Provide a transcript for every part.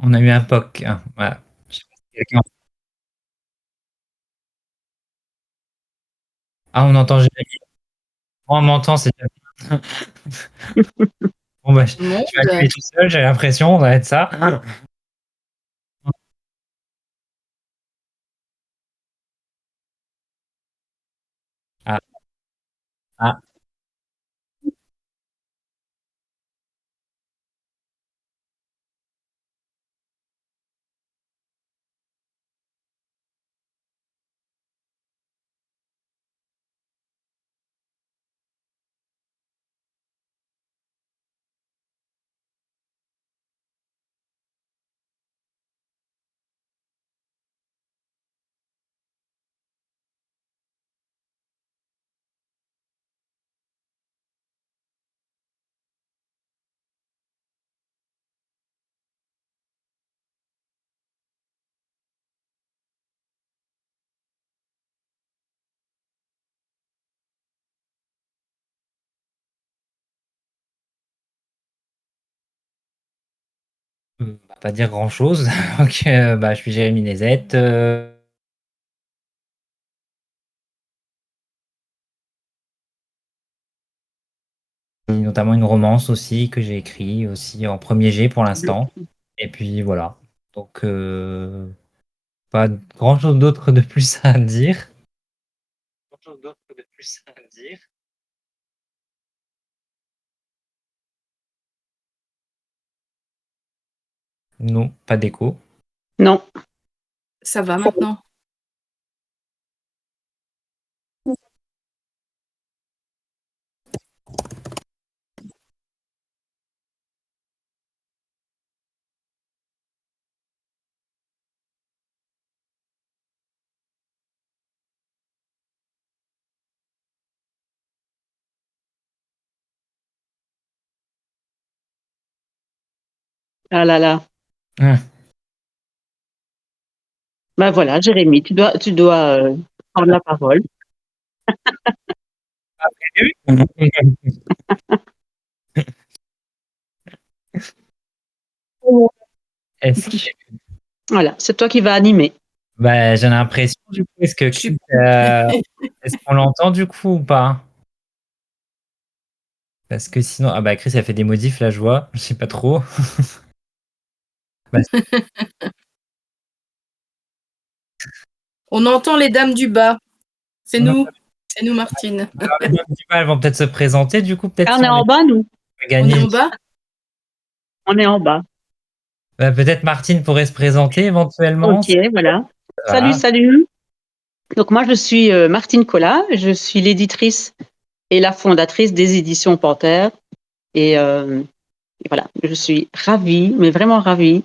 On a eu un POC, hein, voilà. Je sais pas si quelqu'un ah, on entend Jérémy. Moi, on m'entend, c'est déjà bien. Bon, bah, Tout le je vais allumer monde. tout seul, j'ai l'impression, ça va être ça. Ah, ah. Bah, pas dire grand chose. Donc, bah, je suis Jérémy Nezet, notamment une romance aussi que j'ai écrit aussi en premier G pour l'instant et puis voilà. Donc, pas grand chose d'autre de plus à dire. Grand chose d'autre de plus à dire. Non, pas d'écho. Non. Ça va maintenant? Ah là là. Mmh. Bah voilà, Jérémy, tu dois prendre la parole. Pas prévu? Est-ce que Voilà, c'est toi qui vas animer. bah, j'ai l'impression du coup, est-ce que Je suis Chris, est-ce qu'on l'entend du coup ou pas? Parce que sinon ah bah, Chris elle fait des modifs là, je vois, je sais pas trop. Bah, On entend les dames du bas. non, C'est nous Martine. alors les dames du bal vont peut-être se présenter du coup, peut-être Ah, on si est on les en bas, nous? fait On est gagner. en bas? On est en bas. Bah, peut-être Martine pourrait se présenter éventuellement? OK, voilà. Salut, Voilà. salut. Donc moi, je suis, Martine Collat, je suis l'éditrice et la fondatrice des éditions Panthère et voilà, je suis ravie, mais vraiment ravie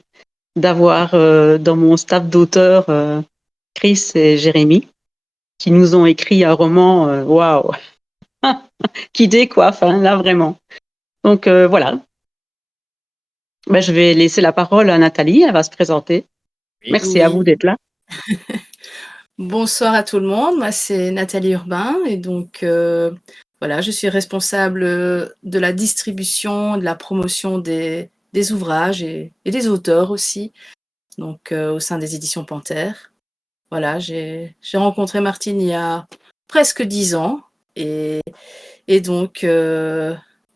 d'avoir, dans mon staff d'auteurs, Chris et Jérémy qui nous ont écrit un roman, waouh, qui décoiffe, hein, là, vraiment. Donc voilà. Bah, je vais laisser la parole à Nathalie, elle va se présenter. Oui. Merci à vous Oui. d'être là. Bonsoir à tout le monde, moi c'est Nathalie Urbain et donc voilà, je suis responsable, de la distribution, de la promotion des ouvrages et des auteurs aussi, donc au sein des éditions Panthère. Voilà, j'ai rencontré Martine il y a presque 10 ans et donc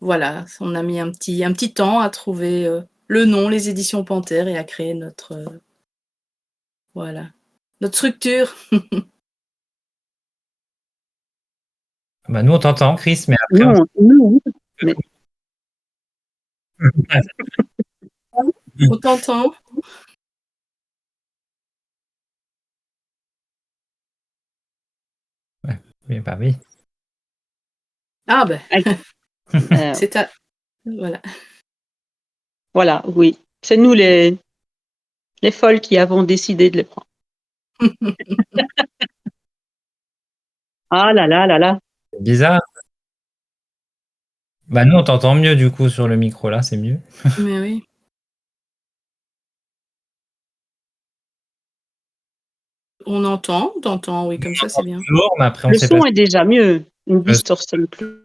voilà, on a mis un petit temps à trouver, le nom, les éditions Panthère et à créer notre, voilà, notre structure. Bah, nous on t'entend Chris, mais après on Nous, mais On t'entend? ouais, oui, bah, oui. Ah ben, ah, c'est à voilà. voilà, oui. C'est nous les folles qui avons décidé de les prendre. Ah là là là là. C'est bizarre. Bah, nous on t'entend mieux du coup sur le micro là, c'est mieux. Mais oui. On t'entend, oui, Nous comme on ça, c'est entend bien. toujours, mais après on Le sait pas son si est déjà mieux, il ne le distorsionne plus.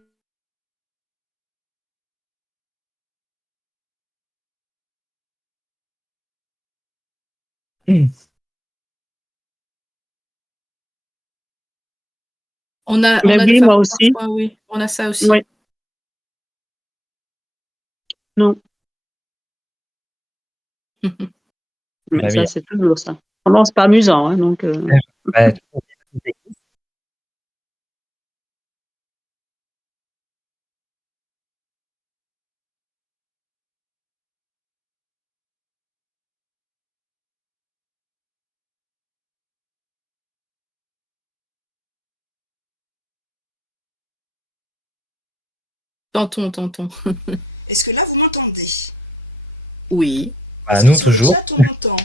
On a Ben des oui, moi aussi. parfois, oui, on a ça aussi. Oui. Non, mais Bah oui. ça, c'est toujours ça. Vraiment, c'est pas amusant, hein, donc Bah, Tentons. Est-ce que là, vous m'entendez? Oui. bah, Est-ce que nous sur le toujours. chat, on m'entend?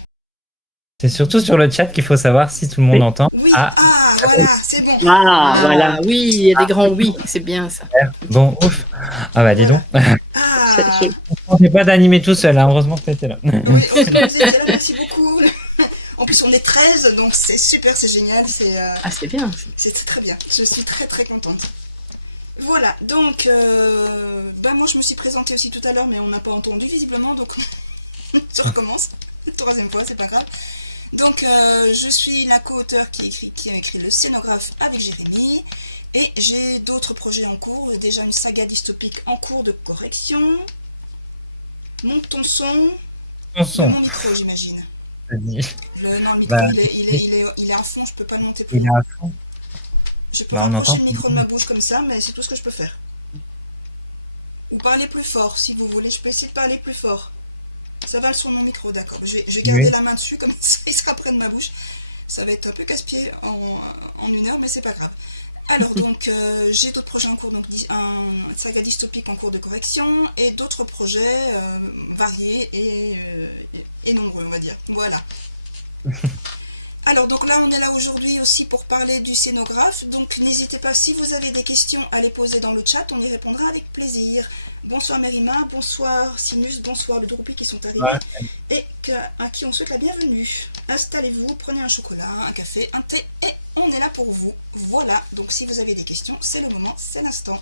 C'est surtout sur le chat qu'il faut savoir si tout le monde oui. entend. Oui, Ah, voilà, c'est bon. Ah, voilà. Oui, il y a des grands oui, c'est bien ça. bon, ouf. Ah bah dis Voilà. donc. Ah, On n'est pas d'animer tout seul, hein. Heureusement que tu étais là. oui, heureusement que vous êtes là, merci beaucoup. En plus, on est 13, donc c'est super, c'est génial, Ah, c'est bien. c'est très bien. Je suis très très contente. Voilà, donc, moi je me suis présentée aussi tout à l'heure, mais on n'a pas entendu visiblement, donc je recommence. Troisième fois, c'est pas grave. Donc, je suis la co-auteure qui a écrit le scénographe avec Jérémy, et j'ai d'autres projets en cours, déjà une saga dystopique en cours de correction. Monte ton son. Ton son. Mon micro, j'imagine. Vas-y. Non, le micro, Bah, il est à fond, je peux pas le monter plus il est haut. à fond. Je peux Bah, on rapprocher entend. le micro de ma bouche comme ça, mais c'est tout ce que je peux faire. Ou parler plus fort, si vous voulez. Je peux essayer de parler plus fort. Ça va sur mon micro, d'accord. Je vais garder la main dessus, comme ça, il sera près de ma bouche. Ça va être un peu casse-pied en une heure, mais c'est pas grave. Alors, donc, j'ai d'autres projets en cours, donc un saga dystopique en cours de correction, et d'autres projets variés et nombreux, on va dire. Voilà. Alors, donc là, on est là aujourd'hui aussi pour parler du scénographe. Donc, n'hésitez pas, si vous avez des questions, à les poser dans le chat. On y répondra avec plaisir. Bonsoir Marima, bonsoir Sinus, bonsoir le Droupi qui sont arrivés. Ouais. Et à qui on souhaite la bienvenue. Installez-vous, prenez un chocolat, un café, un thé, et on est là pour vous. Voilà, donc si vous avez des questions, c'est le moment, c'est l'instant.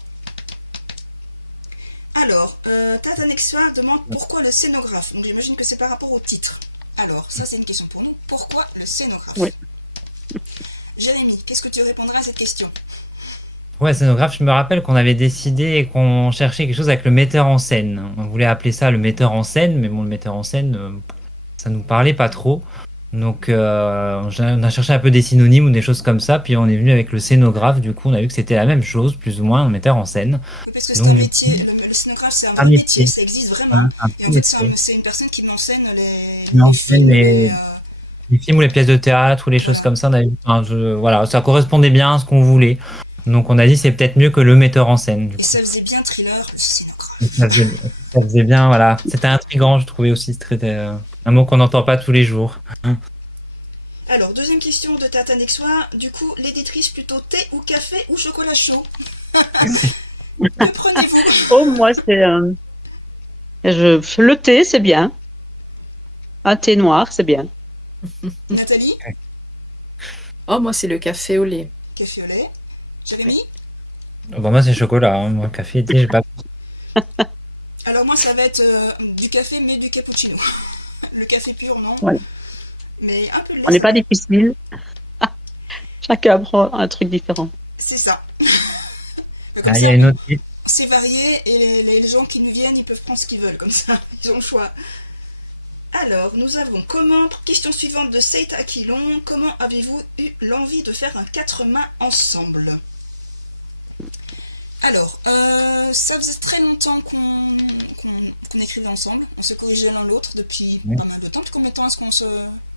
Alors, Tatanexoir demande pourquoi le scénographe. Donc, j'imagine que c'est par rapport au titre. Alors, ça c'est une question pour nous. Pourquoi le scénographe? Oui. Jérémy, qu'est-ce que tu répondras à cette question? Ouais, scénographe, je me rappelle qu'on avait décidé qu'on cherchait quelque chose avec le metteur en scène. On voulait appeler ça le metteur en scène, mais bon, le metteur en scène, ça nous parlait pas trop. Donc, on a cherché un peu des synonymes ou des choses comme ça, puis on est venu avec le scénographe. Du coup, on a vu que c'était la même chose, plus ou moins, un metteur en scène. Oui, parce que c'est un métier, le scénographe, c'est un vrai métier, ça existe vraiment. Et en fait, c'est une personne qui m'enseigne les films ou les pièces de théâtre ou les choses comme ça. Voilà, ça correspondait bien à ce qu'on voulait. Donc, on a dit c'est peut-être mieux que le metteur en scène. Et ça faisait bien thriller, le scénographe. Ça faisait bien, voilà. C'était intriguant, je trouvais aussi. C'était un mot qu'on n'entend pas tous les jours. Alors, deuxième question de Tatanexois. Du coup, l'éditrice plutôt thé ou café ou chocolat chaud? Que prenez-vous? Oh, moi, c'est... Le thé, c'est bien. Un thé noir, c'est bien. Nathalie? Oh, moi, c'est le café au lait. Café au lait. Jérémy? Bon, moi, c'est chocolat. Hein. Moi, café et thé, j'ai pas. Alors, moi, ça va être du café, mais du cappuccino. Le café pur, non. Ouais. Mais un peu de lait. On n'est pas difficile. Chacun prend un truc différent. C'est ça. Il y a une autre liste. C'est varié et les gens qui nous viennent, ils peuvent prendre ce qu'ils veulent, comme ça, ils ont le choix. Alors, nous avons question suivante de Seita Aquilon. Comment avez-vous eu l'envie de faire un 4 mains ensemble? Alors, ça faisait très longtemps qu'on écrivait ensemble. On se corrigeait l'un l'autre depuis pas mal de temps. Depuis combien de temps est-ce qu'on se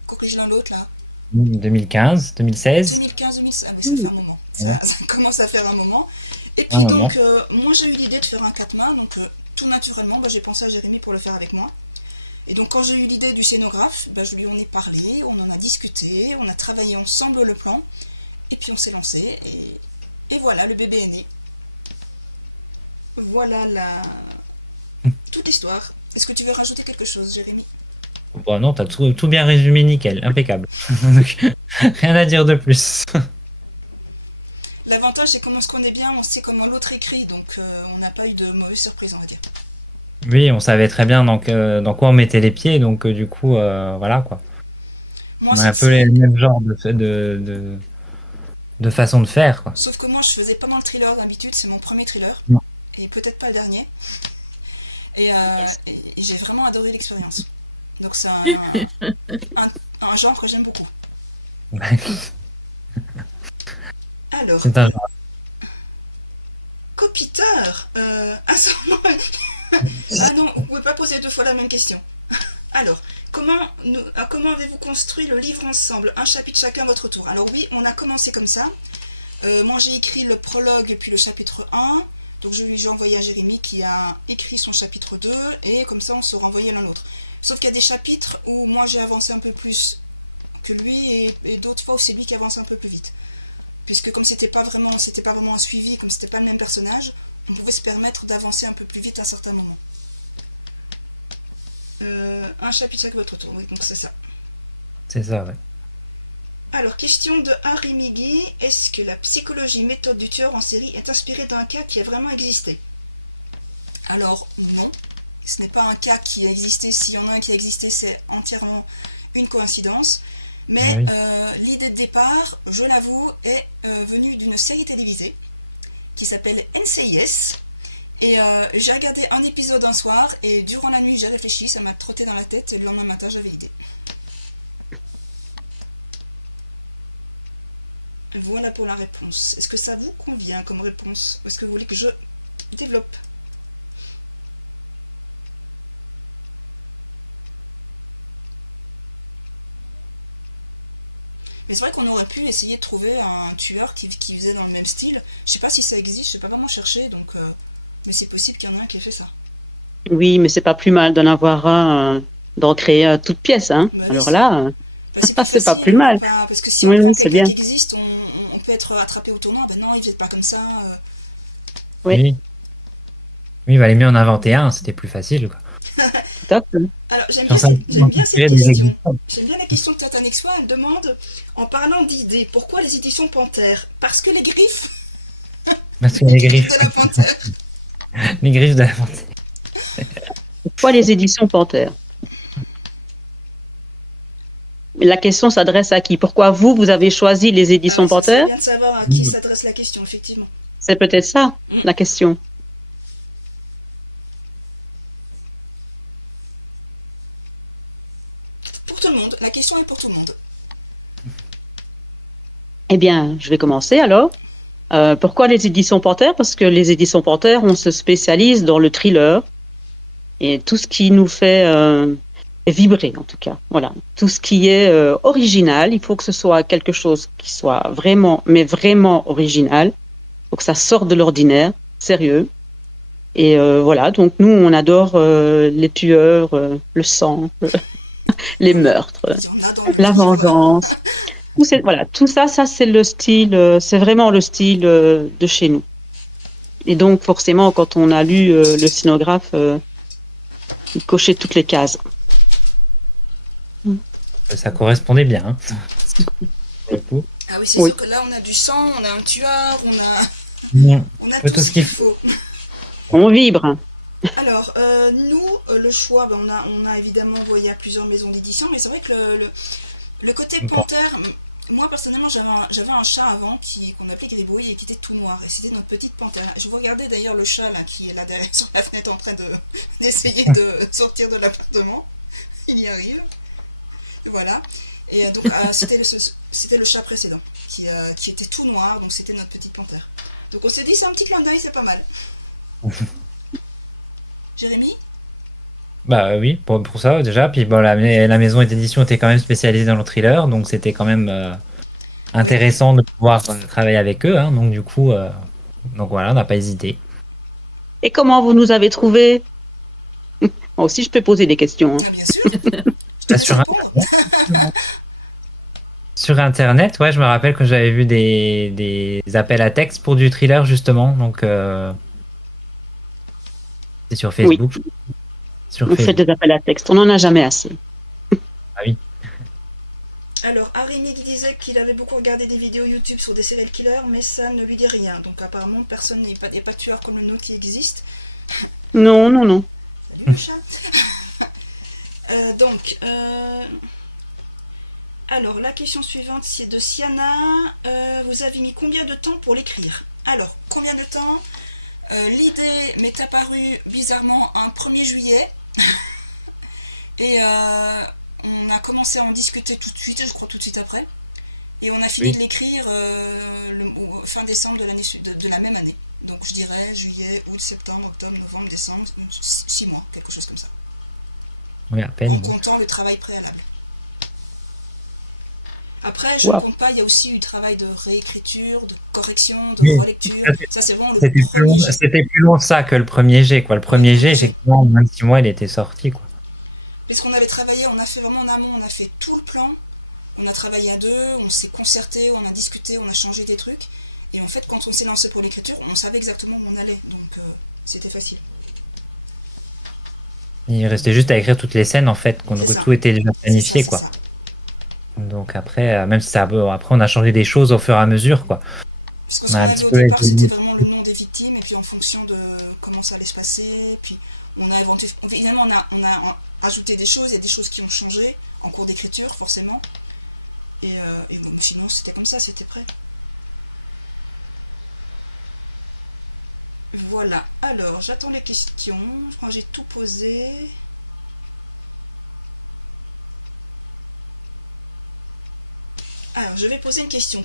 corrige l'un l'autre là? 2015, 2016. 2015, 2016. Ah, mais ça fait un moment. Ça commence à faire un moment. Et puis donc, moi j'ai eu l'idée de faire un 4 mains, donc tout naturellement, j'ai pensé à Jérémy pour le faire avec moi. Et donc quand j'ai eu l'idée du scénographe, je lui en ai parlé, on en a discuté, on a travaillé ensemble le plan, et puis on s'est lancé, et voilà, le bébé est né. Voilà toute l'histoire. Est-ce que tu veux rajouter quelque chose, Jérémy? Bon, non, t'as tout bien résumé, nickel, impeccable. Rien à dire de plus. L'avantage, c'est comment on se connaît bien, on sait comment l'autre écrit, donc on n'a pas eu de mauvaise surprise, on va dire. Oui, on savait très bien dans quoi on mettait les pieds, donc du coup, voilà quoi. Moi, on a un peu les mêmes genres de de façon de faire, quoi. Sauf que moi, je faisais pas dans le thriller d'habitude, c'est mon premier thriller, Non. et peut-être pas le dernier. Et j'ai vraiment adoré l'expérience. Donc c'est un genre que j'aime beaucoup. Alors, C'est un genre. Copiteur ah non, vous pouvez pas poser 2 fois la même question. Alors, comment avez-vous construit le livre ensemble? Un chapitre chacun à votre tour. Alors oui, on a commencé comme ça. Moi j'ai écrit le prologue et puis le chapitre 1. Donc j'ai envoyé à Jérémy qui a écrit son chapitre 2 et comme ça on se renvoyait l'un l'autre. Sauf qu'il y a des chapitres où moi j'ai avancé un peu plus que lui et d'autres fois où c'est lui qui avance un peu plus vite. Puisque comme c'était pas vraiment un suivi, comme c'était pas le même personnage, on pouvait se permettre d'avancer un peu plus vite à certains moments. Un chapitre chaque votre tour, oui, donc c'est ça. C'est ça, ouais. Alors, question de Harry Migui. Est-ce que la psychologie méthode du tueur en série est inspirée d'un cas qui a vraiment existé? Alors, non. Ce n'est pas un cas qui a existé. S'il y en a un qui a existé, c'est entièrement une coïncidence. Mais Oui. l'idée de départ, je l'avoue, est venue d'une série télévisée qui s'appelle NCIS. Et j'ai regardé un épisode un soir et durant la nuit j'ai réfléchi, ça m'a trotté dans la tête et le lendemain matin j'avais l'idée. Voilà pour la réponse. Est-ce que ça vous convient comme réponse? Ou est-ce que vous voulez que je développe? Mais c'est vrai qu'on aurait pu essayer de trouver un tueur qui faisait dans le même style. Je sais pas si ça existe, je n'ai pas vraiment cherché, donc mais c'est possible qu'il y en ait un qui ait fait ça. Oui, mais c'est pas plus mal d'en avoir un, d'en créer à toute pièce, hein. Bah, Alors c'est là, c'est plus c'est pas facile, plus mal. parce que si Oui, on prend oui, c'est quelqu'un bien. qui existe, on peut être attrapé au tournant. Ben non, il ne fait pas comme ça. Oui. Oui. Oui, il valait mieux en inventer un, c'était plus facile, quoi. Tout à fait. Alors, Sur ça, j'aime bien cette inspirer des question. existants. J'aime bien la question de Tatanexois. Elle demande, en parlant d'idées, pourquoi les éditions Panthère? Parce que les griffes Parce que les griffes, de la panthère. les griffes de la panthère. Pourquoi les éditions Panthère? La question s'adresse à qui? Pourquoi vous avez choisi les éditions Ça serait Panthère? bien de savoir à qui s'adresse la question, effectivement. C'est peut-être ça, la question. Pour tout le monde, la question est pour tout le monde. Eh bien, je vais commencer alors. Pourquoi les éditions Panthère? Parce que les éditions Panthère, on se spécialise dans le thriller et tout ce qui nous fait vibrer, en tout cas. Voilà, tout ce qui est original, il faut que ce soit quelque chose qui soit vraiment, mais vraiment original. Il faut que ça sorte de l'ordinaire, sérieux. Et voilà, donc nous, on adore les tueurs, le sang, les meurtres, Il y en a dans le la livre. vengeance. Voilà, tout ça, c'est le style, c'est vraiment le style de chez nous. Et donc, forcément, quand on a lu le scénographe, il cochait toutes les cases. Ça correspondait bien, hein. Pour le coup. Ah oui, c'est Oui. sûr que là, on a du sang, on a un tueur, Mm. on a Peu tout ce qu'il faut. faut. On vibre. Alors, nous, le choix, ben, on a évidemment envoyé à plusieurs maisons d'édition, mais c'est vrai que le côté Bon. panthère, moi personnellement, j'avais un chat avant qu'on appelait Gribouille et qui était tout noir, et c'était notre petite panthère. Je vous regardais d'ailleurs le chat là, qui est là derrière sur la fenêtre en train d'essayer de sortir de l'appartement. Il y arrive. Voilà. Et donc, c'était le chat précédent qui était tout noir, donc c'était notre petite panthère. Donc on s'est dit, c'est un petit clin d'œil, c'est pas mal. Jérémy? Bah oui, pour ça déjà. Puis bon, la maison d'édition était quand même spécialisée dans le thriller, donc c'était quand même intéressant de pouvoir travailler avec eux, hein. Donc du coup, donc voilà, on n'a pas hésité. Et comment vous nous avez trouvés? Moi aussi, je peux poser des questions. Ah, bien sûr. Je te laisse Sur répondre. Sur Internet, ouais, je me rappelle que j'avais vu des appels à texte pour du thriller justement, donc c'est sur Oui, Facebook. Sur on fait Facebook. des appels à texte. On n'en a jamais assez. Ah oui. Alors, Harry qui disait qu'il avait beaucoup regardé des vidéos YouTube sur des serial killers, mais ça ne lui dit rien. Donc apparemment, personne n'est pas tueur comme le nôtre qui existe. Non, non, non. Salut le chat. Donc, Alors, la question suivante, c'est de Siana. Vous avez mis combien de temps pour l'écrire? Alors, combien de temps? L'idée m'est apparue bizarrement un 1er juillet. Et on a commencé à en discuter tout de suite, je crois tout de suite après. Et on a fini Oui. de l'écrire fin décembre de la même année. Donc je dirais juillet, août, septembre, octobre, novembre, décembre, 6 mois, quelque chose comme ça. Oui, à En peine. comptant le travail préalable. Après, je ne Wow. compte pas, il y a aussi eu travail de réécriture, de correction, de Oui. relecture. Ça, c'est vraiment le C'était plus long, premier jet. c'était plus long ça que le premier jet, quoi. Le premier jet, effectivement, en 26 mois, il était sorti, quoi. Puisqu'on avait travaillé, on a fait vraiment en amont, on a fait tout le plan. On a travaillé à deux, on s'est concerté, on a discuté, on a changé des trucs. Et en fait, quand on s'est lancé pour l'écriture, on savait exactement où on allait. Donc, c'était facile. Il restait juste à écrire toutes les scènes, en fait, C'est donc ça. tout était déjà planifié, C'est quoi. ça. Donc après, même si ça, bon, après, on a changé des choses au fur et à mesure, quoi. Parce que On ce a qu'on un avait petit au peu départ, c'était évolué. vraiment le nom des victimes, et puis en fonction de comment ça allait se passer, puis on a inventé. Évidemment, on a rajouté des choses, il y a des choses qui ont changé en cours d'écriture, forcément. Et bon, sinon, c'était comme ça, c'était prêt. Voilà, alors j'attends les questions, je crois que j'ai tout posé. Alors je vais poser une question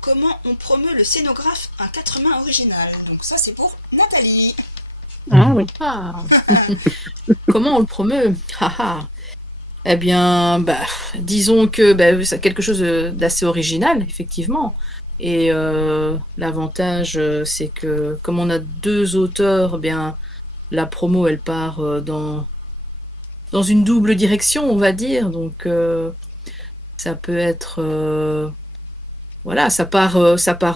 comment on promeut le scénographe à 4 mains original. Donc ça c'est pour Nathalie. Ah oui. Ah. Comment on le promeut? Ah ah. Eh bien, bah, disons que c'est quelque chose d'assez original, effectivement. Et l'avantage, c'est que comme on a 2 auteurs, eh bien, la promo, elle part dans une double direction, on va dire. Donc, ça peut être, voilà, ça part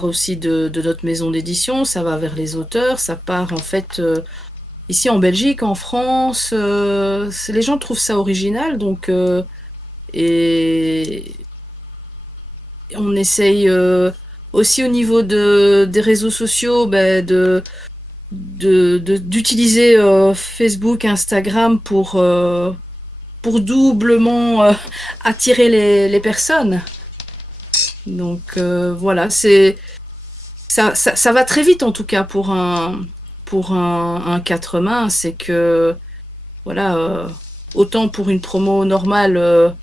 aussi de notre maison d'édition, ça va vers les auteurs, ça part en fait ici en Belgique, en France, les gens trouvent ça original, donc et on essaye aussi au niveau des réseaux sociaux d'utiliser Facebook, Instagram pour doublement attirer les personnes. Donc voilà, ça va très vite en tout cas pour un 4 mains. C'est que voilà, autant pour une promo normale,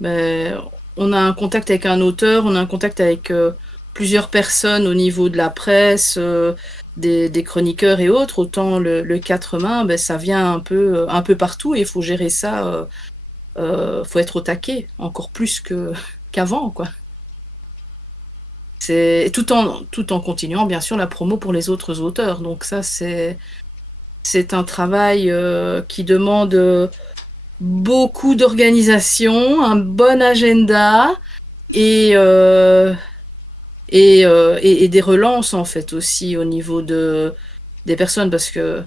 ben, on a un contact avec un auteur, on a un contact avec plusieurs personnes au niveau de la presse, des chroniqueurs et autres. Autant le 4 mains, ça vient un peu partout et il faut gérer ça. Faut être au taquet, encore plus qu'avant, quoi. C'est tout en continuant, bien sûr, la promo pour les autres auteurs. Donc ça, c'est un travail qui demande beaucoup d'organisation, un bon agenda et des relances, en fait, aussi au niveau des personnes, parce que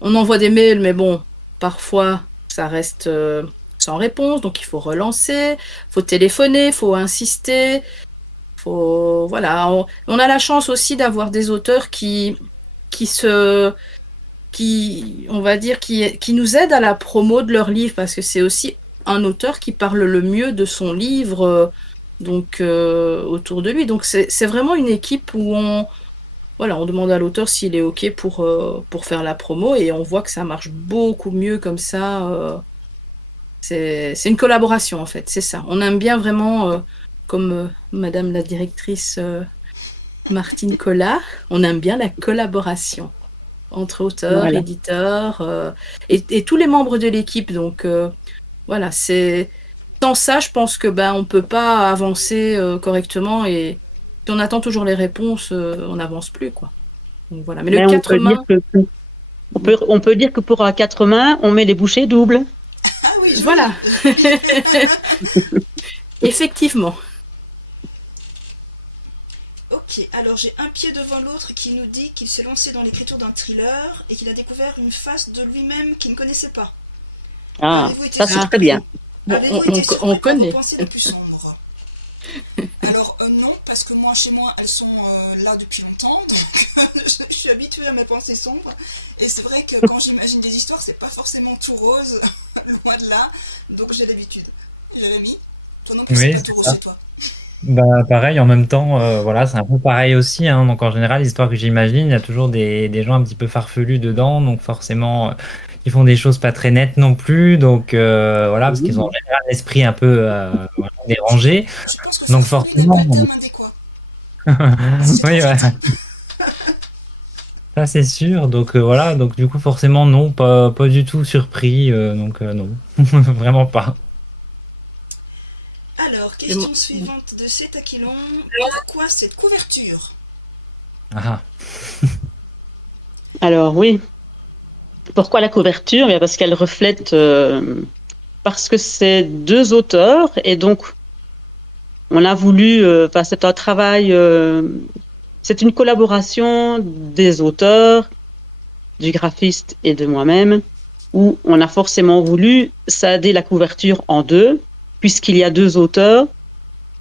on envoie des mails, mais bon, parfois, ça reste sans réponse, donc il faut relancer, faut téléphoner, faut insister. Voilà, on a la chance aussi d'avoir des auteurs qui se, on va dire, qui nous aident à la promo de leur livre, parce que c'est aussi un auteur qui parle le mieux de son livre, donc autour de lui. Donc c'est vraiment une équipe où voilà, on demande à l'auteur s'il est OK pour faire la promo, et on voit que ça marche beaucoup mieux comme ça. C'est une collaboration, en fait, c'est ça. On aime bien vraiment, comme madame la directrice Martine Collat, on aime bien la collaboration entre auteurs, Voilà. éditeurs et tous les membres de l'équipe. Donc voilà, sans ça, je pense que on peut pas avancer correctement, et si on attend toujours les réponses, on n'avance plus, quoi. Donc voilà. Mais le Mais 4 mains, on peut dire que pour un 4 mains, on met les bouchées doubles. Ah oui, joli. voilà. Effectivement. Ok, alors j'ai un pied devant l'autre qui nous dit qu'il s'est lancé dans l'écriture d'un thriller et qu'il a découvert une face de lui-même qu'il ne connaissait pas. Ah, Avez-vous été ça c'est Ah. très bien. Bon, Avez-vous été surpris on par connaît. vos pensées les plus sombres? Alors non, parce que moi, chez moi, elles sont là depuis longtemps, donc je suis habituée à mes pensées sombres. Et c'est vrai que quand j'imagine des histoires, c'est pas forcément tout rose, loin de là, donc j'ai l'habitude. Jérémy? Toi non plus, c'est Oui, pas c'est tout rose ça. chez toi. Bah, pareil, en même temps, voilà, c'est un peu pareil aussi, hein. Donc en général, l'histoire que j'imagine, il y a toujours des gens un petit peu farfelus dedans, donc forcément, ils font des choses pas très nettes non plus, donc voilà, parce qu'ils ont en Oui. général l'esprit un peu voilà, dérangé, Je pense que donc farfelu n'est pas forcément, le terme adéquat. C'est oui, trop ouais, vite. ça c'est sûr, donc voilà, donc du coup, forcément, non, pas du tout surpris, donc non, vraiment pas. Alors, Et moi- question suivante de cet Aquilon. Pourquoi cette couverture? Ah, Alors oui, pourquoi la couverture? Bien, parce qu'elle reflète, parce que c'est deux auteurs et donc on a voulu, enfin, c'est un travail, c'est une collaboration des auteurs, du graphiste et de moi-même, où on a forcément voulu scinder la couverture en deux, puisqu'il y a deux auteurs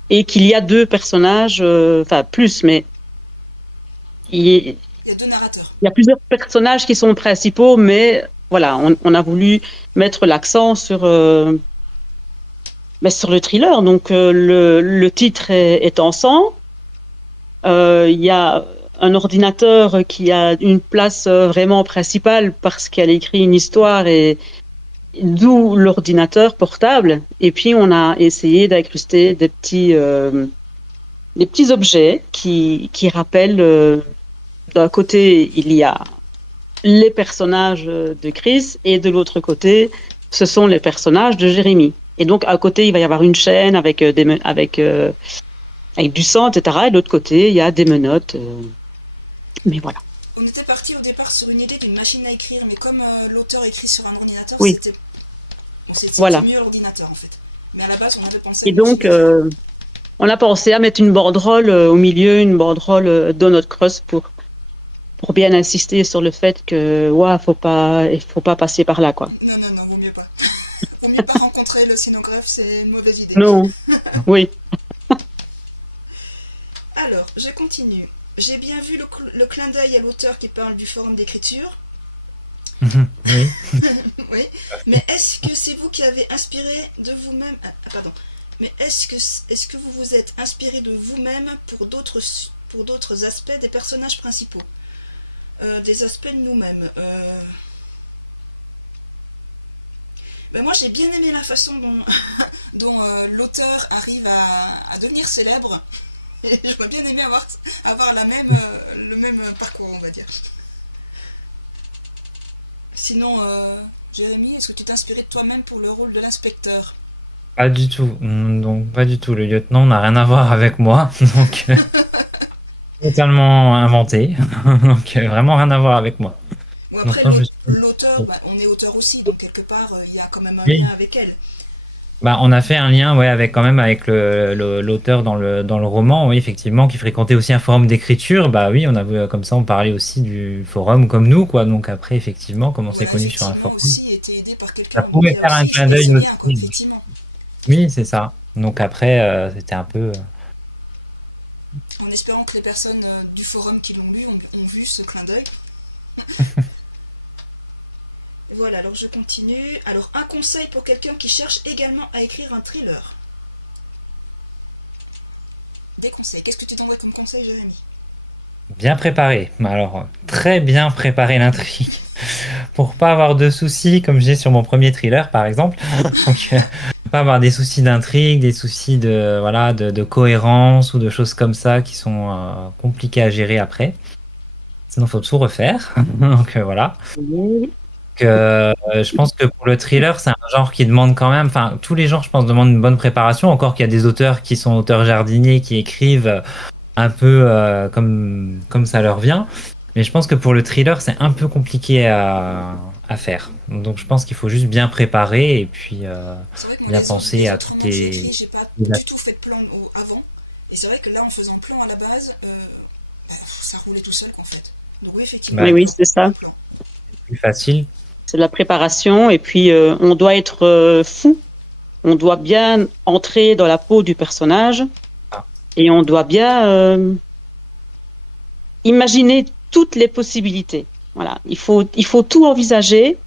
et qu'il y a deux personnages, enfin plus, mais il Il y a deux narrateurs. y a plusieurs personnages qui sont principaux, mais voilà, on a voulu mettre l'accent sur, sur le thriller. Donc le titre est en sang. Il y a un ordinateur qui a une place vraiment principale parce qu'elle écrit une histoire et d'où l'ordinateur portable. Et puis on a essayé d'incruster des petits objets qui rappellent d'un côté il y a les personnages de Chris et de l'autre côté ce sont les personnages de Jérémy. Et donc à côté il va y avoir une chaîne avec avec du sang, etc. Et de l'autre côté il y a des menottes. Mais voilà. On était parti au départ sur une idée d'une machine à écrire, mais comme l'auteur écrit sur un ordinateur, Oui, on s'est dit voilà. mieux l'ordinateur en fait. Mais à la base, on avait pensé à Et une machine donc à écrire. on a pensé à mettre une banderole au milieu, une banderole Donut Cross pour bien insister sur le fait que ouais, il faut pas passer par là, quoi. Non, non, non, vaut mieux pas. Vaut mieux pas rencontrer le scénographe, c'est une mauvaise idée. Non, oui, Alors, je continue. J'ai bien vu le clin d'œil à l'auteur qui parle du forum d'écriture. oui. Oui. Mais est-ce que c'est vous qui avez inspiré de vous-même... pardon. Mais est-ce que vous vous êtes inspiré de vous-même pour d'autres aspects des personnages principaux, des aspects de nous-mêmes. Ben moi j'ai bien aimé la façon dont l'auteur arrive à devenir célèbre. Et j'aurais bien aimé avoir le même parcours, on va dire. Sinon, Jérémy, est-ce que tu t'es inspiré de toi-même pour le rôle de l'inspecteur? Pas du tout. Donc pas du tout. Le lieutenant n'a rien à voir avec moi. Donc totalement inventé. Donc vraiment rien à voir avec moi. Bon, Donc après, non, je suis... l'auteur, bah, on est auteur aussi, donc quelque part, il y a quand même un lien Oui. avec elle. Bah, on a fait un lien, ouais, avec quand même avec l'auteur dans le roman, oui, effectivement, qui fréquentait aussi un forum d'écriture. Bah oui, on a vu comme ça, on parlait aussi du forum comme nous, quoi. Donc après, effectivement, comme on s'est Voilà, connu sur un effectivement, forum, aussi été aidé par ça quelqu'un. Donc pouvait il y a faire un aussi, je clin vois ce d'œil lien, quoi, aussi. effectivement. Oui, c'est ça. Donc après, c'était un peu. En espérant que les personnes du forum qui l'ont lu ont vu ce clin d'œil. Voilà, alors je continue. Alors, un conseil pour quelqu'un qui cherche également à écrire un thriller. Des conseils. Qu'est-ce que tu donnerais comme conseil, Jérémy? Bien préparé. Alors, très bien préparer l'intrigue pour pas avoir de soucis, comme j'ai sur mon premier thriller, par exemple. Donc, pas avoir des soucis d'intrigue, des soucis de, voilà, de cohérence ou de choses comme ça qui sont compliquées à gérer après. Sinon, faut tout refaire. Donc, voilà. oui, Je pense que pour le thriller, c'est un genre qui demande quand même, enfin, tous les genres, je pense, demandent une bonne préparation. Encore qu'il y a des auteurs qui sont auteurs jardiniers, qui écrivent un peu comme ça leur vient. Mais je pense que pour le thriller, c'est un peu compliqué à faire. Donc je pense qu'il faut juste bien préparer et puis C'est vrai que moi, bien penser les à autres toutes romans que j'ai écrits, les... j'ai pas les du tout fait de plan avant. Et c'est vrai que là, en faisant plan à la base, ça roulait tout seul, en fait. Donc oui, effectivement, bah, oui, un oui, plan. c'est ça. Un plan. plus facile. C'est de la préparation et puis on doit être fou. On doit bien entrer dans la peau du personnage Ah, et on doit bien imaginer toutes les possibilités. Voilà, il faut tout envisager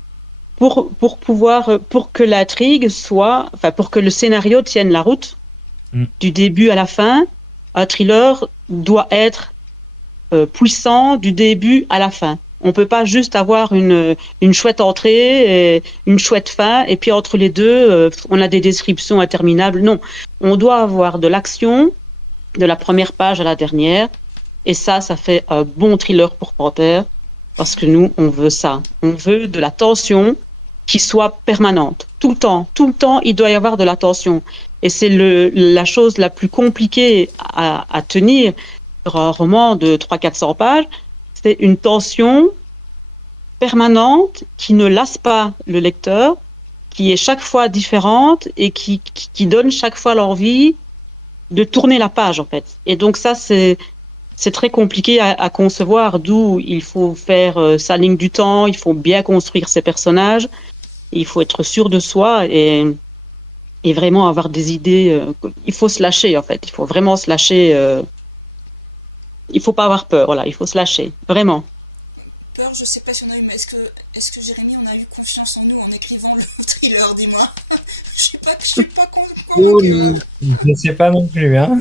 pour pouvoir, pour que l'intrigue soit, enfin, pour que le scénario tienne la route Du début à la fin, un thriller doit être puissant du début à la fin. On peut pas juste avoir une chouette entrée, et une chouette fin, et puis entre les deux, on a des descriptions interminables. Non, on doit avoir de l'action de la première page à la dernière, et ça fait un bon thriller pour Panthère, parce que nous, on veut ça. On veut de la tension qui soit permanente. Tout le temps, il doit y avoir de la tension. Et c'est la chose la plus compliquée à tenir sur un roman de 300-400 pages, c'est une tension permanente qui ne lasse pas le lecteur, qui est chaque fois différente et qui donne chaque fois l'envie de tourner la page, en fait. Et donc ça, c'est très compliqué à concevoir, d'où il faut faire sa ligne du temps, il faut bien construire ses personnages, il faut être sûr de soi et vraiment avoir des idées. Il faut se lâcher, en fait. Il faut vraiment se lâcher. Il faut pas avoir peur, voilà. Il faut se lâcher, vraiment. Peur, je sais pas si on a eu, mais est-ce que Jérémy, on a eu confiance en nous en écrivant le thriller, dis-moi. Je suis pas convaincue. Je ne sais pas non plus. Hein.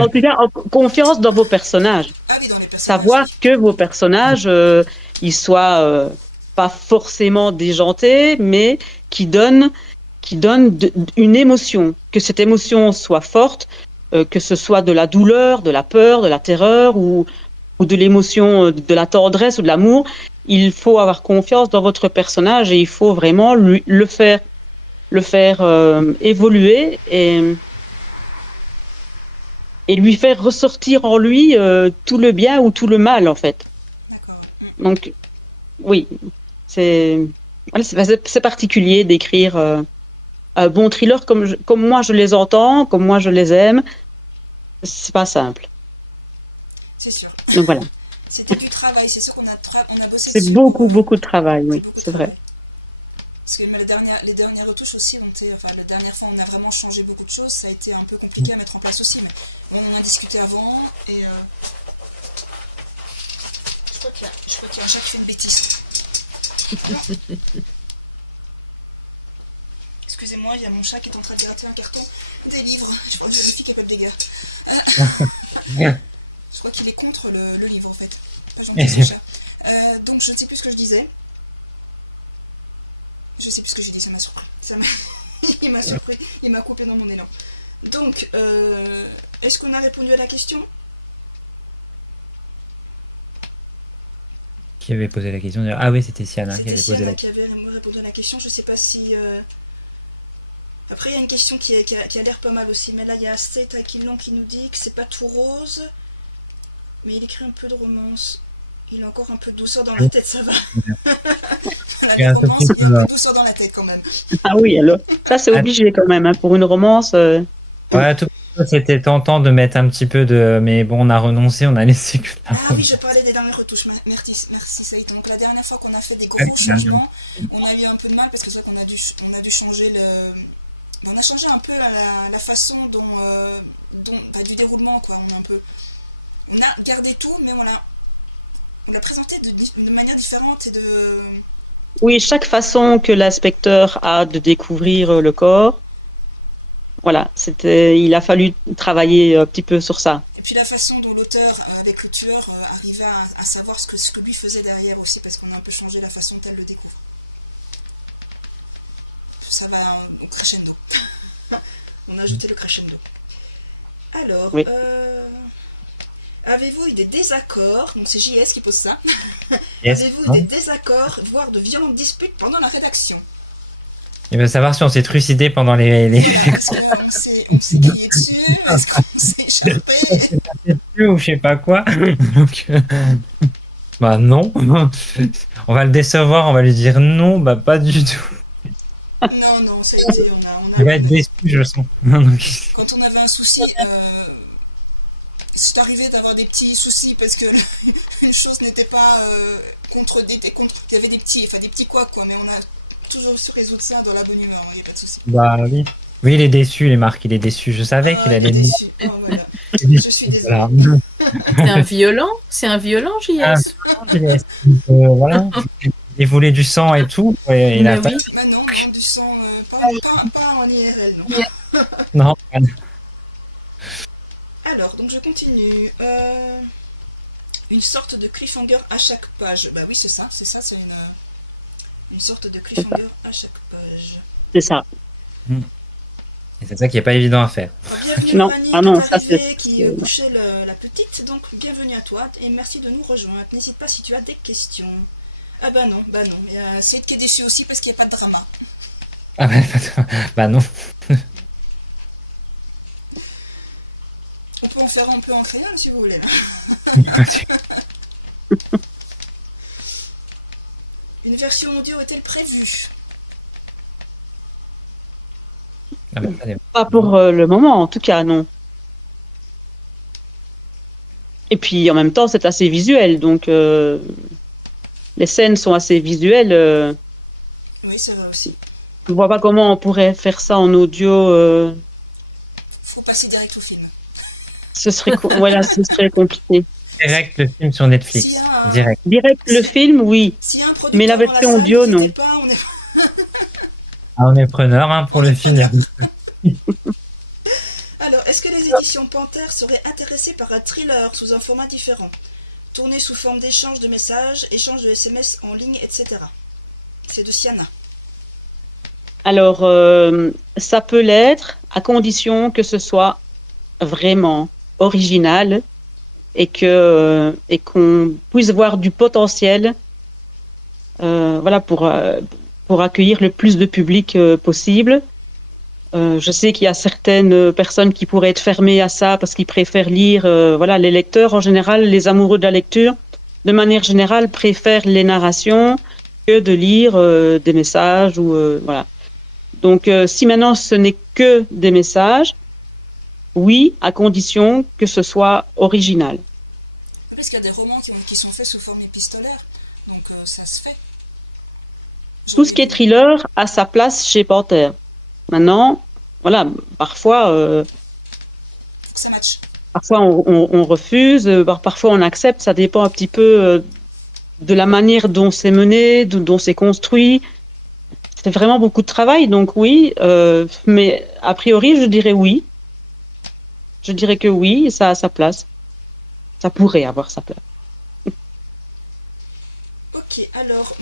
En tout cas, confiance dans vos personnages. Ah oui, dans les personnages. Savoir que vos personnages, ils soient pas forcément déjantés, mais qui donnent une émotion, que cette émotion soit forte, que ce soit de la douleur, de la peur, de la terreur ou de l'émotion, de la tendresse ou de l'amour. Il faut avoir confiance dans votre personnage et il faut vraiment le faire évoluer et lui faire ressortir en lui tout le bien ou tout le mal, en fait. D'accord. Donc, oui, c'est particulier d'écrire un bon thriller comme moi je les entends, comme moi je les aime. C'est pas simple. C'est sûr. Donc voilà. C'était du travail, c'est ça qu'on a bossé C'est dessus. beaucoup de travail, oui, c'est vrai. Parce que les dernières retouches aussi, la dernière fois on a vraiment changé beaucoup de choses, ça a été un peu compliqué à mettre en place aussi, mais on en a discuté avant et je crois qu'il y a un chat qui fait une bêtise. Excusez-moi, il y a mon chat qui est en train de gratter un carton des livres. Je crois que c'est une fille qui a pas de dégâts. Je crois qu'il est contre le livre en fait. Pas gentil ce chat. Donc je ne sais plus ce que je disais. Je sais plus ce que j'ai dit, ça m'a surpris. Il m'a surpris, il m'a coupé dans mon élan. Donc, est-ce qu'on a répondu à la question? Qui avait posé la question? Ah oui, c'était Siana qui avait posé la question. Qui avait répondu à la question. Je sais pas si... Après, il y a une question qui a l'air pas mal aussi. Mais là, il y a Seth Aquilon qui nous dit que c'est pas tout rose. Mais il écrit un peu de romance. Il a encore un peu de douceur dans la tête, ça va. La romance, il y a un peu de douceur dans la tête quand même. Ah oui, alors ça c'est obligé quand même, hein, pour une romance. Ouais, tout c'était tentant de mettre un petit peu de... Mais bon, on a renoncé, on a laissé que... Ah oui, je parlais des dernières retouches. Merci Saïd. Donc la dernière fois qu'on a fait des gros changements, on a eu un peu de mal parce que c'est vrai qu'on a dû changer on a changé un peu la façon du déroulement, quoi. On a gardé tout, mais on l'a présenté de manière différente et de... Oui, chaque façon que l'inspecteur a de découvrir le corps, voilà, il a fallu travailler un petit peu sur ça. Et puis la façon dont l'auteur, avec le tueur, arrivait à savoir ce que lui faisait derrière aussi, parce qu'on a un peu changé la façon dont elle le découvre. Ça va au crescendo. On a ajouté le crescendo. Alors, oui. Avez-vous eu des désaccords? Donc c'est JS qui pose ça. Yes. Avez-vous eu des désaccords, voire de violentes disputes pendant la rédaction? Il veut savoir si on s'est trucidé pendant les... Est-ce qu'on s'est crié dessus? Est-ce qu'on s'est échappé? Ou je sais pas quoi. Donc, bah non. On va le décevoir, on va lui dire non, bah pas du tout. Non, ça a été... Il va être déçu, je sens. Quand on avait un souci... C'est arrivé d'avoir des petits soucis parce que une chose n'était pas contre. Il y avait des petits quoi, mais on a toujours su résoudre ça dans la bonne humeur, il n'y a pas de soucis. Bah oui. Oui, il est déçu, les Marc, il est déçu. Je savais qu'il allait. Il est déçu. Oh, voilà. Je suis désolée. Voilà. C'est un violent, JS. Voilà. Il voulait du sang et tout. Et il a pas... non, du sang, pas en IRL, non. Non. je continue. Une sorte de cliffhanger à chaque page. Bah oui, c'est ça, c'est une sorte de cliffhanger à chaque page. C'est ça. Et c'est ça qui est pas évident à faire. Bienvenue Non. Rani, Ah non, qui est ça, arrivée, qui c'est- couchait la petite, donc bienvenue à toi et merci de nous rejoindre. N'hésite pas si tu as des questions. Ah bah non. Il y a Céd qui est déçu aussi parce qu'il n'y a pas de drama. Ah bah non. On peut en faire un peu en créole si vous voulez. Là. Une version audio est-elle prévue? Ah bah, ça, Pas pour le moment, en tout cas, non. Et puis, en même temps, c'est assez visuel, donc les scènes sont assez visuelles. Oui, c'est vrai aussi. Je vois pas comment on pourrait faire ça en audio. Faut passer direct au film. Voilà, ce serait compliqué. direct le film sur Netflix. S'il y a un- Direct. Direct le film, oui. S'il y a un producteur Mais la dans version salle, audio, non. n'hésitez pas, Ah, on est preneur hein, pour le film. Alors, est-ce que les éditions Panthère seraient intéressées par un thriller sous un format différent, tourné sous forme d'échange de messages, échange de SMS en ligne, etc. C'est de Siana. Alors, ça peut l'être à condition que ce soit vraiment original et qu'on puisse voir du potentiel, voilà, pour accueillir le plus de public possible. Je sais qu'il y a certaines personnes qui pourraient être fermées à ça parce qu'ils préfèrent lire. Voilà, les lecteurs en général, les amoureux de la lecture, de manière générale, préfèrent les narrations que de lire des messages ou voilà. Donc, si maintenant ce n'est que des messages, oui, à condition que ce soit original. Parce qu'il y a des romans qui sont faits sous forme épistolaire, donc ça se fait. Tout ce qui est thriller a sa place chez Panthère. Maintenant, voilà, parfois Ça match. on refuse, parfois on accepte, ça dépend un petit peu de la manière dont c'est mené, dont c'est construit. C'est vraiment beaucoup de travail, donc oui, mais a priori, je dirais oui. Je dirais que oui, ça a sa place. Ça pourrait avoir sa place. Ok, alors,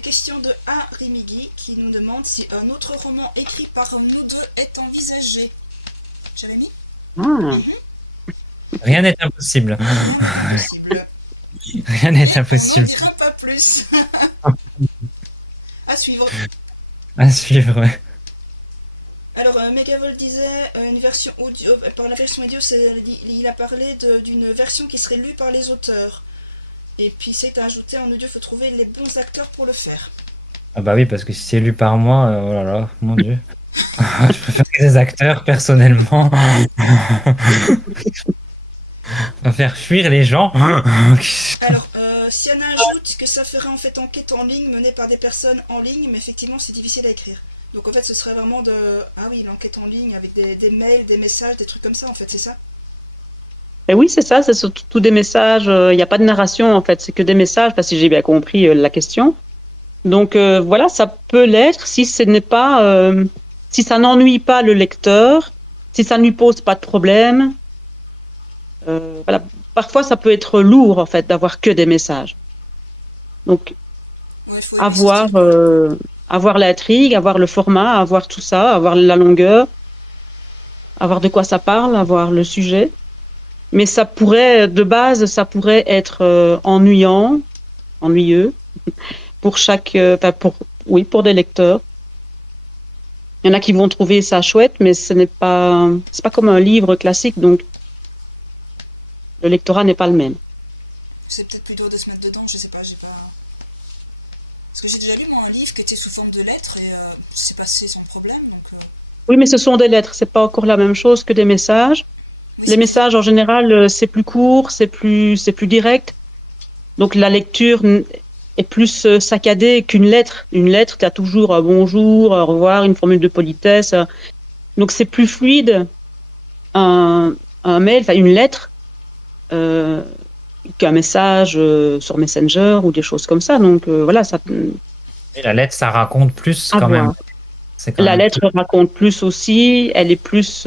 question de A. Rimigi qui nous demande si un autre roman écrit par nous deux est envisagé. J'avais mis Ah. Rien n'est impossible. Impossible. Rien n'est On impossible. n'en dira pas plus. À suivre. À suivre, ouais. Alors, Megavol disait une version audio. Par la version audio, il a parlé d'une version qui serait lue par les auteurs. Et puis, c'est à ajouter en audio, il faut trouver les bons acteurs pour le faire. Ah bah oui, parce que si c'est lu par moi, oh là là, mon Dieu. Je préfère que des acteurs, personnellement. On va faire fuir les gens. Alors, Siana ajoute que ça ferait en fait enquête en ligne menée par des personnes en ligne, mais effectivement, c'est difficile à écrire. Donc, en fait, ce serait vraiment de... Ah oui, l'enquête en ligne avec des mails, des messages, des trucs comme ça, en fait, c'est ça? Et oui, c'est ça, c'est surtout des messages. Il n'y a pas de narration, en fait, c'est que des messages, parce que si j'ai bien compris la question. Donc, voilà, ça peut l'être si ce n'est pas... si ça n'ennuie pas le lecteur, si ça ne lui pose pas de problème. Voilà. Parfois, ça peut être lourd, en fait, d'avoir que des messages. Donc, Ouais, avoir l'intrigue, avoir le format, avoir tout ça, avoir la longueur, avoir de quoi ça parle, avoir le sujet. Mais ça pourrait, de base, ça pourrait être ennuyeux pour pour des lecteurs. Il y en a qui vont trouver ça chouette, mais c'est pas comme un livre classique, donc le lectorat n'est pas le même. C'est peut-être plus dur de se mettre dedans, je sais pas, j'ai pas... Parce que j'ai déjà lu, moi, un livre qui était sous forme de lettres et c'est passé sans problème, donc... Oui, mais ce sont des lettres, c'est pas encore la même chose que des messages. Les messages, en général, c'est plus court, c'est plus direct. Donc, la lecture est plus saccadée qu'une lettre. Une lettre, tu as toujours un bonjour, au revoir, une formule de politesse. Donc, c'est plus fluide un mail, enfin une lettre, qu'un message sur Messenger ou des choses comme ça. Donc, voilà, ça... Et la lettre, ça raconte plus quand même. La lettre raconte plus aussi, elle est plus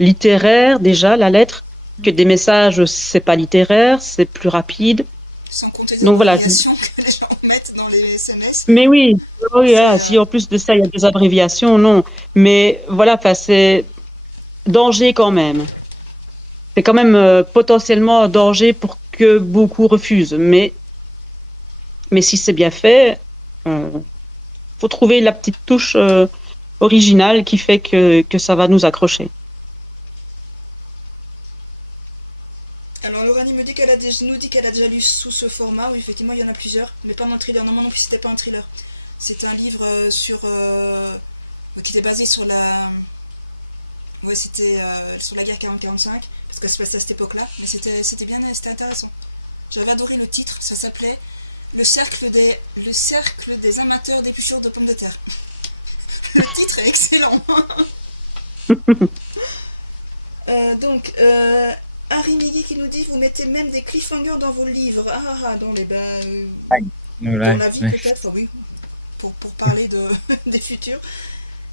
littéraire déjà, la lettre. que des messages, c'est pas littéraire, c'est plus rapide. Sans compter les Donc voilà. abréviations que les gens mettent dans les SMS. Mais oui, oui, C'est, si en plus de ça, il y a des abréviations, non. Mais voilà, enfin, c'est danger quand même. C'est quand même potentiellement un danger pour que beaucoup refusent. Mais si c'est bien fait, faut trouver la petite touche originale qui fait que ça va nous accrocher. Alors Lauranie nous dit qu'elle a déjà lu sous ce format. Oui, effectivement, il y en a plusieurs, mais pas dans le thriller. Non, moi non plus, c'était pas un thriller. C'était un livre qui était basé sur la... Ouais, c'était sur la guerre 40-45, parce que ça se passait à cette époque-là. Mais c'était bien, c'était intéressant. J'avais adoré le titre. Ça s'appelait le cercle des amateurs d'épluchures de pommes de terre. Le titre est excellent. Harry Miggy qui nous dit vous mettez même des cliffhangers dans vos livres. Dans les dans la vie peut-être, oui, pour parler des futurs.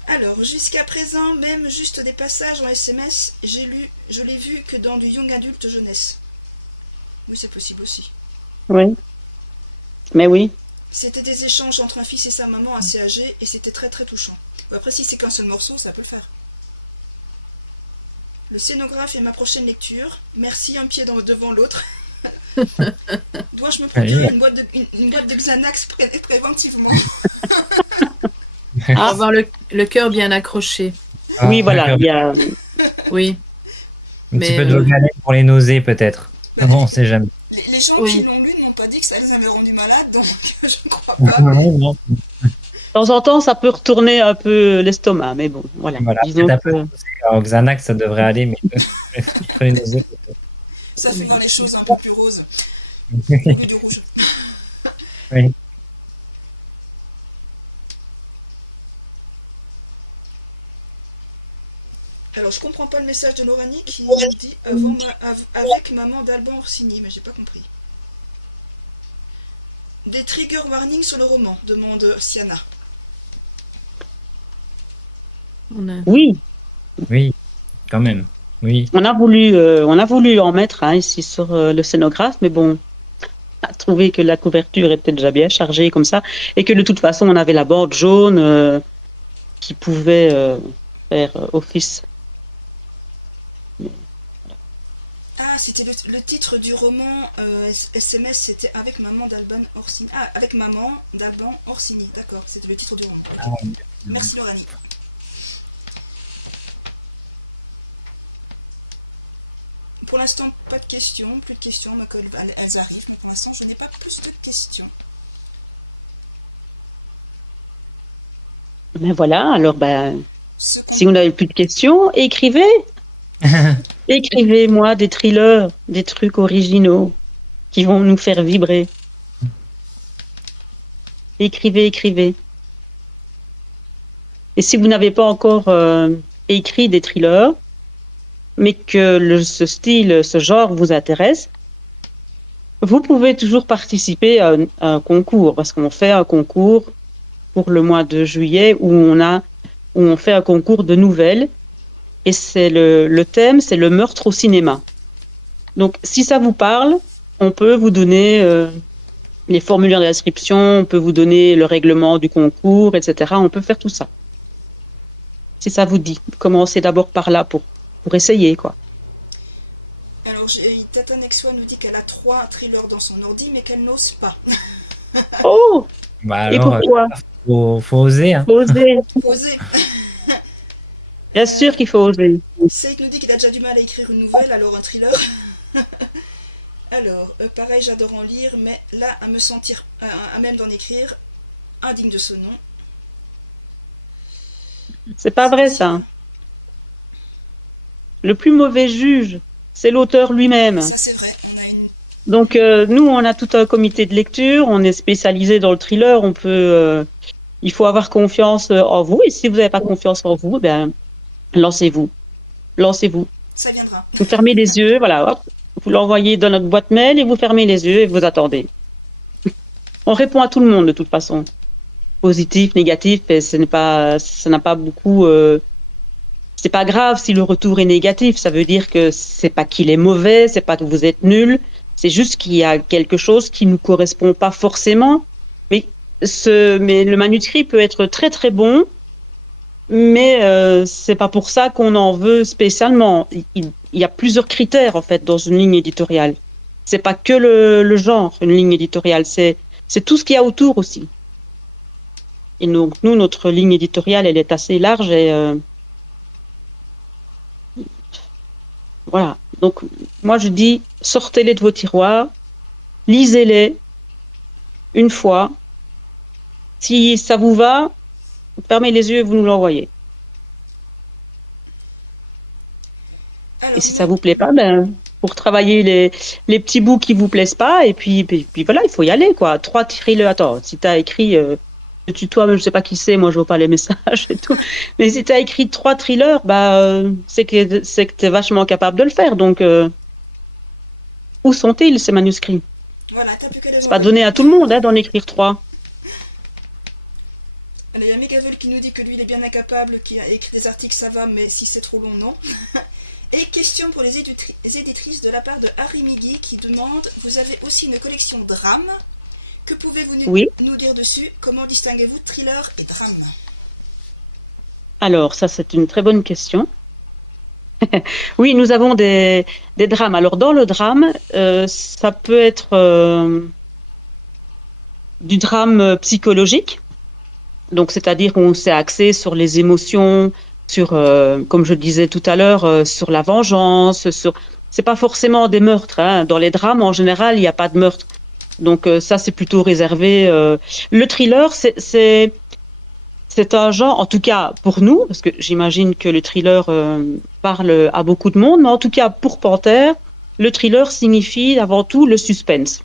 Alors, jusqu'à présent, même juste des passages en SMS, je l'ai vu que dans du young adulte jeunesse. Oui, c'est possible aussi. Oui. Mais oui. C'était des échanges entre un fils et sa maman assez âgés et c'était très très touchant. Après, si c'est qu'un seul morceau, ça peut le faire. Le scénographe est ma prochaine lecture. Merci, un pied devant l'autre. Dois-je me procurer une boîte de Xanax préventivement? Pour avoir le cœur bien accroché. Oui, voilà. Il y a... Oui. Un petit peu de Vogalène pour les nausées, peut-être. Bon, on sait jamais. Les gens qui l'ont lu n'ont pas dit que ça les avait rendus malades, donc je ne crois pas. Mais... De temps en temps, ça peut retourner un peu l'estomac, mais bon, voilà. Disons que... Alors, Xanax, ça devrait aller, mais les nausées, peut-être. Ça fait voir les choses un peu plus roses. Au lieu du rouge. Oui. Alors, je comprends pas le message de Lauranie qui nous dit avec maman d'Alban Orsini, mais j'ai pas compris. Des trigger warnings sur le roman, demande Siana. Oui. Oui, quand même. Oui. On a voulu en mettre ici sur le scénographe, mais bon, on a trouvé que la couverture était déjà bien chargée comme ça, et que de toute façon, on avait la bande jaune qui pouvait faire office. Ah, c'était le titre du roman SMS, c'était avec maman d'Alban Orsini. Ah, avec maman d'Alban Orsini, d'accord, c'était le titre du roman. Okay. Ah, merci Lauranie. Pour l'instant, pas de questions, plus de questions, elles arrivent, mais pour l'instant, je n'ai pas plus de questions. Ben voilà, alors si vous n'avez plus de questions, écrivez. Écrivez-moi des thrillers, des trucs originaux qui vont nous faire vibrer. Écrivez. Et si vous n'avez pas encore écrit des thrillers, mais que ce style, ce genre vous intéresse, vous pouvez toujours participer à un concours, parce qu'on fait un concours pour le mois de juillet où on fait un concours de nouvelles, et c'est le thème, c'est le meurtre au cinéma. Donc, si ça vous parle, on peut vous donner les formulaires d'inscription, on peut vous donner le règlement du concours, etc. On peut faire tout ça. Si ça vous dit, commencez d'abord par là pour essayer, quoi. Alors, Tata Nexua nous dit qu'elle a 3 thrillers dans son ordi, mais qu'elle n'ose pas. Oh! Bah alors, et pourquoi faut oser. Hein. Oser. Bien sûr qu'il faut oser. Seik nous dit qu'il a déjà du mal à écrire une nouvelle, alors un thriller. Alors, pareil, j'adore en lire, mais là, à me sentir, à même d'en écrire, indigne de ce nom. C'est pas vrai, ça. Le plus mauvais juge, c'est l'auteur lui-même. Ça, c'est vrai. Donc, nous, on a tout un comité de lecture, on est spécialisé dans le thriller, il faut avoir confiance en vous, et si vous n'avez pas confiance en vous, lancez-vous. Ça viendra. Vous fermez les yeux, voilà, hop, vous l'envoyez dans notre boîte mail et vous fermez les yeux et vous attendez. On répond à tout le monde de toute façon. Positif, négatif, et ça n'a pas beaucoup... c'est pas grave si le retour est négatif. Ça veut dire que c'est pas qu'il est mauvais, c'est pas que vous êtes nul. C'est juste qu'il y a quelque chose qui nous correspond pas forcément. Mais le manuscrit peut être très très bon, mais c'est pas pour ça qu'on en veut spécialement. Il y a plusieurs critères en fait dans une ligne éditoriale. C'est pas que le genre, une ligne éditoriale, c'est tout ce qu'il y a autour aussi. Et donc nous, notre ligne éditoriale, elle est assez large et voilà. Donc moi je dis, sortez-les de vos tiroirs, lisez-les une fois. Si ça vous va, fermez les yeux et vous nous l'envoyez. Alors, Et si ça vous plaît pas, ben, pour travailler les petits bouts qui vous plaisent pas, et puis voilà, il faut y aller, quoi. 3 thrillers. Attends, si tu as écrit, le tutoie, mais je sais pas qui c'est, moi je vois pas les messages et tout. Mais si tu as écrit 3 thrillers, c'est que tu es vachement capable de le faire. Donc, où sont-ils, ces manuscrits? voilà, t'as plus qu'à les C'est pas envoyer. donné à tout le monde, hein, d'en écrire 3. Alors, il y a Megavel qui nous dit que lui, il est bien incapable, qui a écrit des articles, ça va, mais si c'est trop long, non. Et question pour les éditrices de la part de Harry Migui qui demande, vous avez aussi une collection drame. Que pouvez-vous Oui. nous dire dessus? Comment distinguez-vous thriller et drame? Alors, ça, c'est une très bonne question. Oui, nous avons des drames. Alors, dans le drame, ça peut être du drame psychologique. Donc, c'est-à-dire qu'on s'est axé sur les émotions, sur, comme je disais tout à l'heure, sur la vengeance, c'est pas forcément des meurtres, hein. Dans les drames, en général, il n'y a pas de meurtre. Donc, ça, c'est plutôt réservé. Le thriller, c'est un genre, en tout cas pour nous, parce que j'imagine que le thriller parle à beaucoup de monde, mais en tout cas pour Panthère, le thriller signifie avant tout le suspense.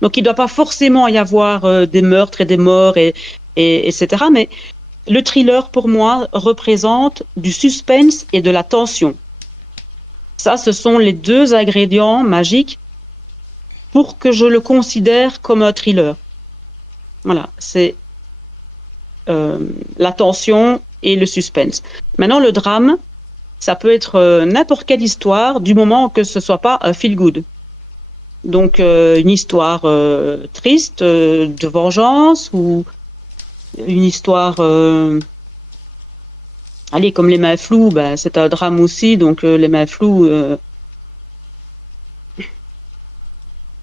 Donc, il ne doit pas forcément y avoir des meurtres et des morts, etc. Mais le thriller, pour moi, représente du suspense et de la tension. Ça, ce sont les 2 ingrédients magiques pour que je le considère comme un thriller. Voilà, c'est la tension et le suspense. Maintenant, le drame, ça peut être n'importe quelle histoire, du moment que ce ne soit pas un feel-good. Donc, une histoire triste, de vengeance, ou une histoire... allez, comme Les Mains Floues, c'est un drame aussi, donc Les Mains Floues...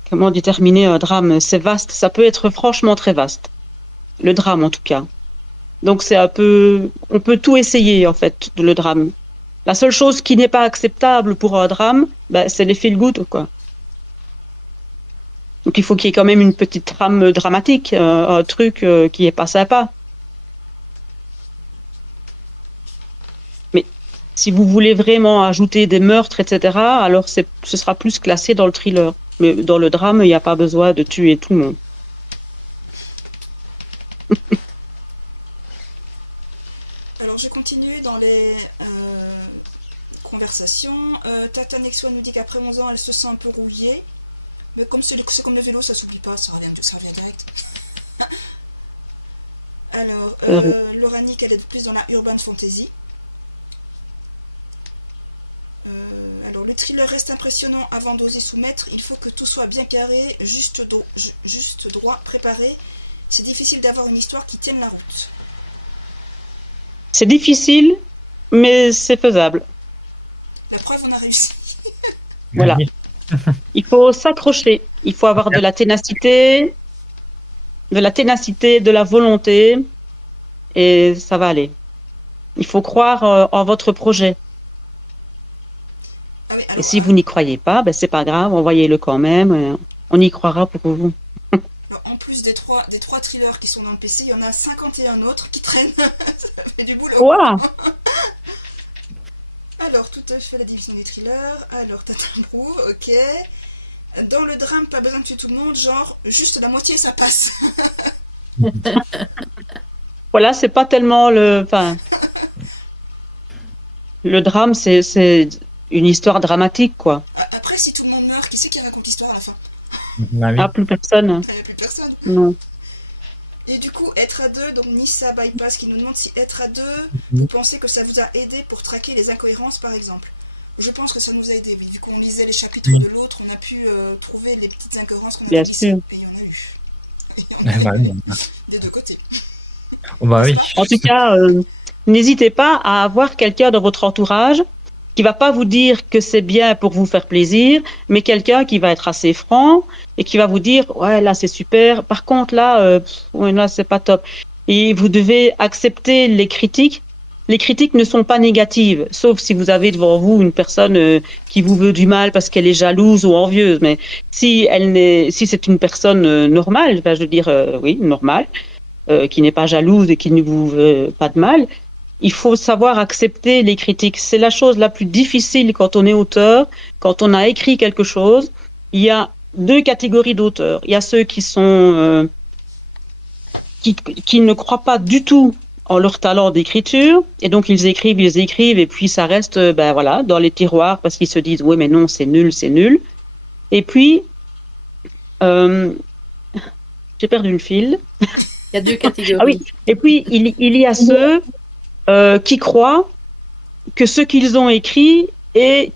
comment déterminer un drame? C'est vaste, ça peut être franchement très vaste. Le drame, en tout cas. Donc, c'est un peu... On peut tout essayer, en fait, le drame. La seule chose qui n'est pas acceptable pour un drame, c'est les feel-good, quoi. Donc, il faut qu'il y ait quand même une petite trame dramatique, un truc qui est pas sympa. Mais si vous voulez vraiment ajouter des meurtres, etc., alors ce sera plus classé dans le thriller. Mais dans le drame, il n'y a pas besoin de tuer tout le monde. Alors, je continue dans les conversations. Tata Nexo nous dit qu'après 11 ans, elle se sent un peu rouillée. Mais comme c'est comme le vélo, ça s'oublie pas, ça revient direct. Alors, Lauranique, elle est plus dans la urban fantasy. Alors, le thriller reste impressionnant avant d'oser soumettre. Il faut que tout soit bien carré, juste droit, préparé. C'est difficile d'avoir une histoire qui tienne la route. C'est difficile, mais c'est faisable. La preuve, on a réussi. Voilà. Il faut s'accrocher. Il faut avoir de la ténacité, de la volonté, et ça va aller. Il faut croire en votre projet. Ah oui, alors, Et si vous n'y croyez pas, c'est pas grave, envoyez-le quand même. On y croira pour vous. En plus des trois thrillers qui sont dans le PC, il y en a 51 autres qui traînent. Ça fait du boulot. Wow. Alors, tout à fait la division des thrillers. Alors, Tatambrou, ok. Dans le drame, pas besoin de tuer tout le monde, genre juste la moitié, ça passe. Voilà, c'est pas tellement le. Enfin, le drame, c'est une histoire dramatique, quoi. Après, si tout le monde meurt, qui c'est qui raconte l'histoire à la fin? Bah oui. Ah, plus personne. Il n'y a plus personne. Non. Et du coup, être à deux, donc Nissa Bypass qui nous demande si être à deux, vous pensez que ça vous a aidé pour traquer les incohérences par exemple? Je pense que ça nous a aidé, oui. Du coup, on lisait les chapitres Oui. de l'autre, on a pu trouver les petites incohérences qu'on Bien avait glissées. sûr. Et il y en a eu. Et il y en a Bah eu oui. des deux côtés. Oh, bah N'est-ce oui. pas? En tout cas, n'hésitez pas à avoir quelqu'un dans votre entourage qui va pas vous dire que c'est bien pour vous faire plaisir, mais quelqu'un qui va être assez franc et qui va vous dire ouais là c'est super. Par contre là, ouais, là c'est pas top. Et vous devez accepter les critiques. Les critiques ne sont pas négatives, sauf si vous avez devant vous une personne qui vous veut du mal parce qu'elle est jalouse ou envieuse. Mais si c'est une personne normale, ben, je veux dire oui normale, qui n'est pas jalouse et qui ne vous veut pas de mal, il faut savoir accepter les critiques. C'est la chose la plus difficile quand on est auteur, quand on a écrit quelque chose. Il y a deux catégories d'auteurs. Il y a ceux qui sont qui ne croient pas du tout en leur talent d'écriture et donc ils écrivent et puis ça reste ben voilà dans les tiroirs parce qu'ils se disent oui mais non c'est nul c'est nul. Et puis euh, j'ai perdu le fil. Il y a deux Ah oui. catégories. Et puis il y a ceux qui croient que ce qu'ils ont écrit est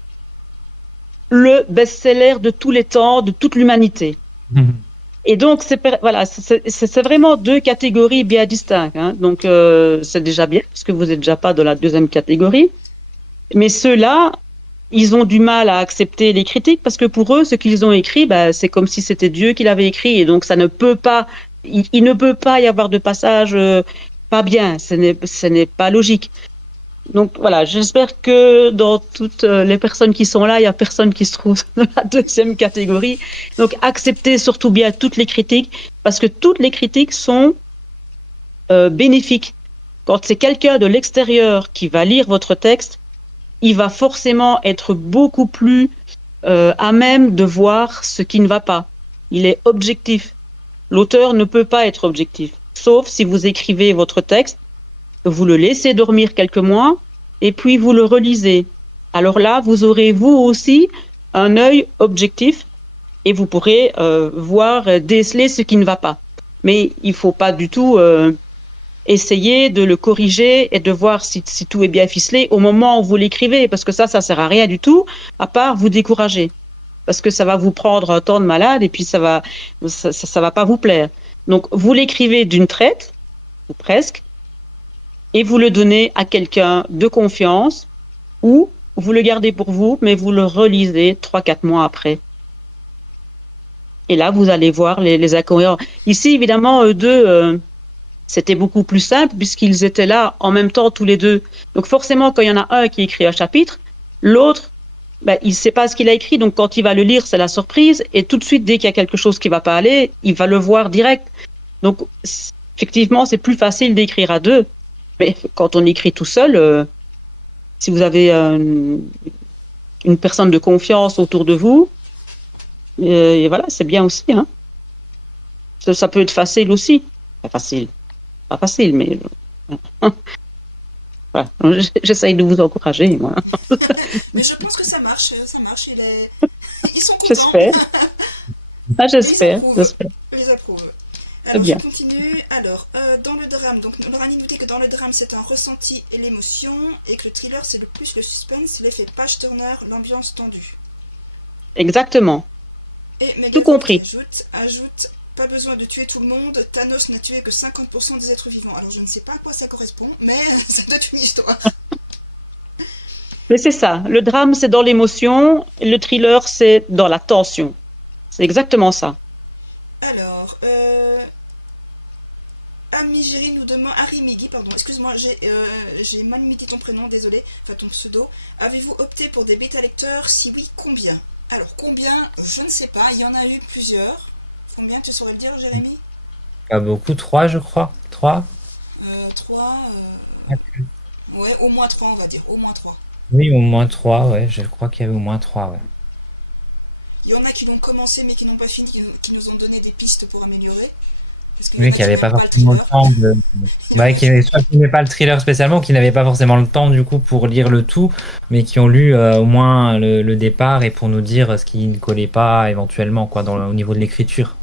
le best-seller de tous les temps, de toute l'humanité. Et donc, voilà, c'est vraiment deux catégories bien distinctes. Hein. Donc, c'est déjà bien, parce que vous n'êtes déjà pas dans la deuxième catégorie. Mais ceux-là, ils ont du mal à accepter les critiques, parce que pour eux, ce qu'ils ont écrit, bah, c'est comme si c'était Dieu qui l'avait écrit. Et donc, ça ne peut pas, il ne peut pas y avoir de passage pas bien. Ce n'est pas logique. Donc voilà, j'espère que dans toutes les personnes qui sont là, il n'y a personne qui se trouve dans la deuxième catégorie. Donc acceptez surtout bien toutes les critiques, parce que toutes les critiques sont bénéfiques. Quand c'est quelqu'un de l'extérieur qui va lire votre texte, il va forcément être beaucoup plus à même de voir ce qui ne va pas. Il est objectif. L'auteur ne peut pas être objectif, sauf si vous écrivez votre texte, vous le laissez dormir quelques mois, et puis vous le relisez. Alors là, vous aurez vous aussi un œil objectif et vous pourrez voir, déceler ce qui ne va pas. Mais il ne faut pas du tout essayer de le corriger et de voir si tout est bien ficelé au moment où vous l'écrivez, parce que ça ne sert à rien du tout, à part vous décourager. Parce que ça va vous prendre un temps de malade et puis ça va pas vous plaire. Donc vous l'écrivez d'une traite, ou presque, et vous le donnez à quelqu'un de confiance ou vous le gardez pour vous, mais vous le relisez 3-4 mois après. Et là, vous allez voir les incohérences. Ici, évidemment, eux deux, c'était beaucoup plus simple puisqu'ils étaient là en même temps tous les deux. Donc forcément, quand il y en a un qui écrit un chapitre, l'autre, ben, il ne sait pas ce qu'il a écrit. Donc quand il va le lire, c'est la surprise. Et tout de suite, dès qu'il y a quelque chose qui ne va pas aller, il va le voir direct. Donc effectivement, c'est plus facile d'écrire à deux. Mais quand on écrit tout seul, si vous avez une personne de confiance autour de vous, et voilà, c'est bien aussi. Hein. Ça peut être facile aussi. Pas facile, mais voilà. J'essaye de vous encourager, moi. Mais je pense que ça marche, ça marche. Ils sont contents. J'espère. Ah, j'espère. Ils approuvent. C'est Alors, bien. je continue. Alors, dans le drame, donc Lorani nous dit que dans le drame, c'est un ressenti et l'émotion, et que le thriller, c'est le plus le suspense, l'effet page-turner, l'ambiance tendue. Exactement. Et Tout Megan compris. ajoute, pas besoin de tuer tout le monde, Thanos n'a tué que 50% des êtres vivants. Alors, je ne sais pas à quoi ça correspond, mais c'est toute une histoire. Mais c'est ça. Le drame, c'est dans l'émotion. Le thriller, c'est dans la tension. C'est exactement ça. Alors, Amigiri nous demande, Arimigi, pardon, excuse-moi, j'ai mal mis ton prénom, désolé, enfin ton pseudo. Avez-vous opté pour des bêta-lecteurs? Si oui, combien? Alors, combien? Je ne sais pas, il y en a eu plusieurs. Combien, tu saurais le dire, Jérémy? Pas beaucoup, 3 je crois. 3. 3. Ouais, au moins 3, on va dire, au moins 3. Oui, au moins 3, ouais. Je crois qu'il y avait au moins 3, ouais. Il y en a qui l'ont commencé mais qui n'ont pas fini, qui nous ont donné des pistes pour améliorer. Oui, qui n'avaient pas forcément le temps de. Ouais, soit qui n'aimaient pas le thriller spécialement, qui n'avaient pas forcément le temps du coup pour lire le tout, mais qui ont lu au moins le départ et pour nous dire ce qui ne collait pas éventuellement quoi, au niveau de l'écriture.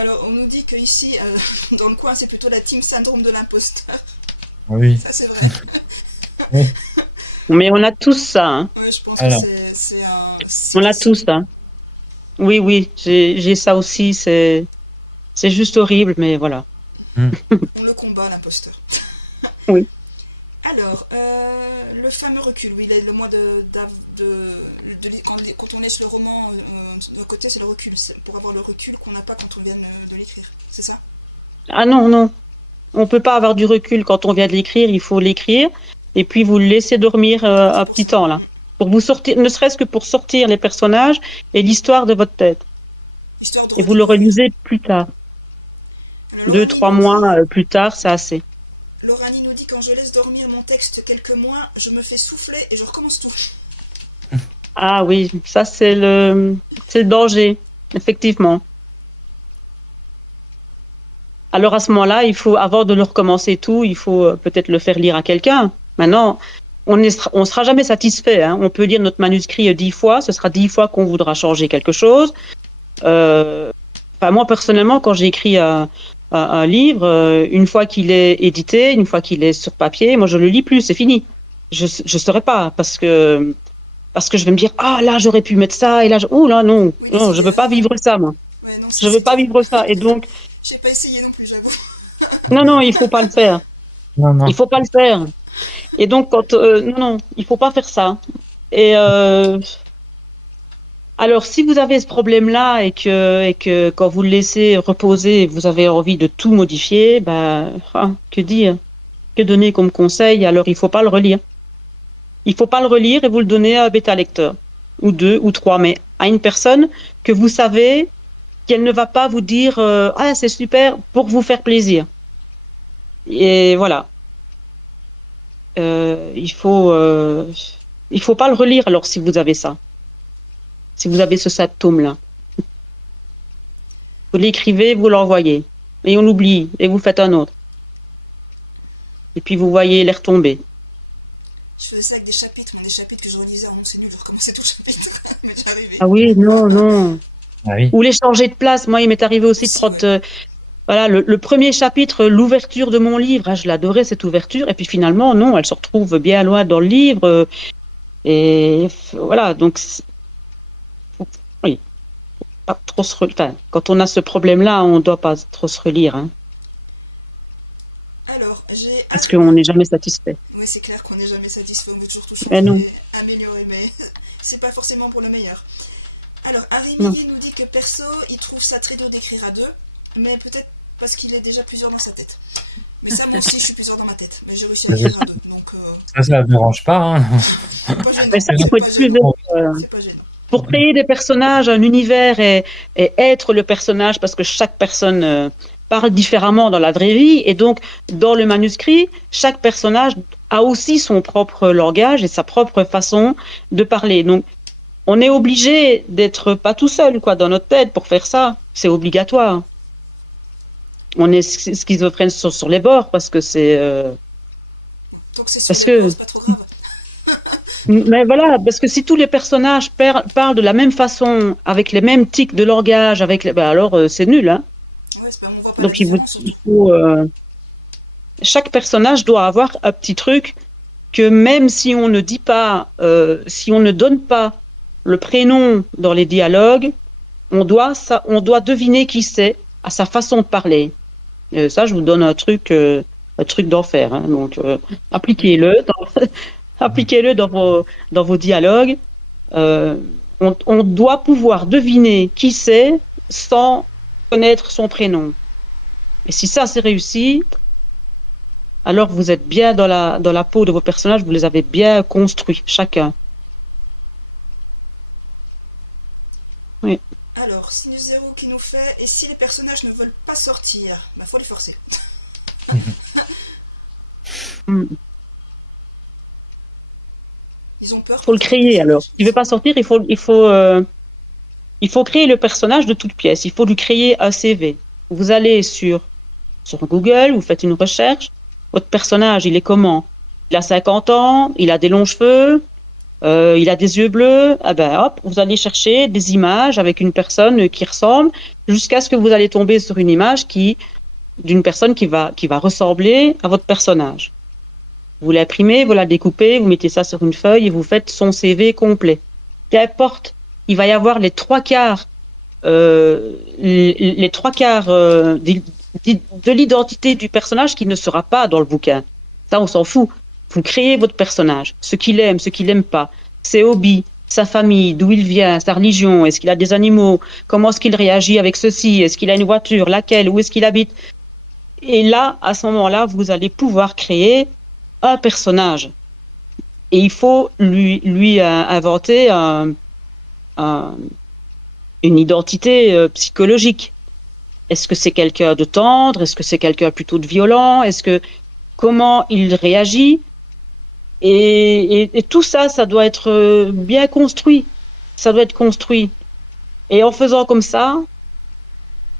Alors, on nous dit que ici, dans le coin, c'est plutôt la team syndrome de l'imposteur. Oui. Ça, c'est vrai. Oui. Mais on a tous ça, hein. Oui, je pense Alors. que c'est un... On l'a tous, hein. Oui, oui, j'ai ça aussi. C'est juste horrible, mais voilà. On le combat, l'imposteur. Oui. Alors, le fameux recul, oui, le mois quand on laisse le roman de côté, c'est le recul. C'est pour avoir le recul qu'on n'a pas quand on vient de l'écrire. C'est ça? Ah non, non. On peut pas avoir du recul quand on vient de l'écrire. Il faut l'écrire et puis vous le laissez dormir un petit temps, là. Pour vous sortir, ne serait-ce que pour sortir les personnages et l'histoire de votre tête. Histoire de Et vous le retrouver. relisez plus tard. Alors, 2-3 mois plus tard, c'est assez. Lorani nous dit quand je laisse dormir mon texte quelques mois, je me fais souffler et je recommence tout. Ah oui, ça c'est le danger, effectivement. Alors à ce moment-là, il faut, avant de le recommencer tout, il faut peut-être le faire lire à quelqu'un. Maintenant, on sera jamais satisfait, hein. On peut lire notre manuscrit 10 fois, ce sera 10 fois qu'on voudra changer quelque chose. Moi personnellement, quand j'ai écrit un livre, une fois qu'il est édité, une fois qu'il est sur papier, moi je le lis plus, c'est fini. Je saurais pas parce que je vais me dire ah là j'aurais pu mettre ça et là oh là non, Oui, non, je veux pas vivre ça moi. Ouais, non, Je veux pas vivre ça et donc j'ai pas essayé non plus, j'avoue. non, il faut pas le faire. Non, non. Il faut pas le faire. Et donc quand non, il faut pas faire ça. Et alors si vous avez ce problème-là et que quand vous le laissez reposer, vous avez envie de tout modifier, que dire? Que donner comme conseil? Alors il faut pas le relire. Il faut pas le relire et vous le donnez à un bêta lecteur ou 2 ou 3, mais à une personne que vous savez qu'elle ne va pas vous dire ah c'est super pour vous faire plaisir. Et voilà. Il faut pas le relire alors si vous avez ça. Si vous avez ce symptôme-là. Vous l'écrivez, vous l'envoyez. Et on oublie. Et vous faites un autre. Et puis vous voyez les retomber. Je faisais ça avec des chapitres, des chapitres que je relisais en non, c'est nul, je recommençais tout le chapitre. Mais j'y arrivais. Ah oui, non. Ah oui. Ou les changer de place. Moi, il m'est arrivé aussi de prendre... voilà, le premier chapitre, l'ouverture de mon livre, je l'adorais cette ouverture, et puis finalement, non, elle se retrouve bien loin dans le livre, et voilà, donc, oui, pas trop quand on a ce problème-là, on ne doit pas trop se relire, hein, Alors, parce qu'on n'est jamais satisfait. Oui, c'est clair qu'on n'est jamais satisfait, on veut toujours tout Mais non. changer, améliorer, mais c'est pas forcément pour le meilleur. Alors, Harry Millier nous dit que perso, il trouve ça très dur d'écrire à deux, mais peut-être parce qu'il est déjà plusieurs dans sa tête. Mais ça, moi aussi, je suis plusieurs dans ma tête. Mais j'ai réussi à écrire à deux. Donc, ça ne dérange pas. Hein. c'est pas gênant. Mais ça, il faut être plusieurs. C'est pas gênant. Pour créer des personnages, un univers et être le personnage, parce que chaque personne parle différemment dans la vraie vie, et donc dans le manuscrit, chaque personnage a aussi son propre langage et sa propre façon de parler. Donc, on est obligé d'être pas tout seul, quoi, dans notre tête pour faire ça. C'est obligatoire. On est schizophrène sur les bords parce que c'est. Donc c'est c'est pas trop grave. Mais voilà, parce que si tous les personnages parlent de la même façon, avec les mêmes tics de langage, alors c'est nul, hein. Ouais, on voit pas donc la il faut chaque personnage doit avoir un petit truc que même si on ne dit pas, si on ne donne pas le prénom dans les dialogues, on doit deviner qui c'est à sa façon de parler. Ça, je vous donne un truc d'enfer. Hein. Donc, appliquez-le dans vos dialogues. On doit pouvoir deviner qui c'est sans connaître son prénom. Et si ça, c'est réussi, alors vous êtes bien dans la peau de vos personnages, vous les avez bien construits, chacun. Oui. Alors, Sinus Zero qui nous fait, et si les personnages ne veulent pas sortir, faut les forcer. Ils ont peur. Faut le créer alors. S'il veut pas sortir, il faut créer le personnage de toutes pièces. Il faut lui créer un CV. Vous allez sur Google, vous faites une recherche. Votre personnage, il est comment? Il a 50 ans, il a des longs cheveux, il a des yeux bleus, ah ben hop, vous allez chercher des images avec une personne qui ressemble, jusqu'à ce que vous allez tomber sur une image d'une personne qui va ressembler à votre personnage. Vous l'imprimez, vous la découpez, vous mettez ça sur une feuille et vous faites son CV complet. Qu'importe, il va y avoir les trois quarts de l'identité du personnage qui ne sera pas dans le bouquin. Ça, on s'en fout. Vous créez votre personnage, ce qu'il aime, ce qu'il n'aime pas, ses hobbies, sa famille, d'où il vient, sa religion, est-ce qu'il a des animaux, comment est-ce qu'il réagit avec ceci, est-ce qu'il a une voiture, laquelle, où est-ce qu'il habite. Et là, à ce moment-là, vous allez pouvoir créer un personnage. Et il faut lui inventer une identité psychologique. Est-ce que c'est quelqu'un de tendre? Est-ce que c'est quelqu'un plutôt de violent? Comment il réagit? Et tout ça, ça doit être bien construit. Ça doit être construit. Et en faisant comme ça,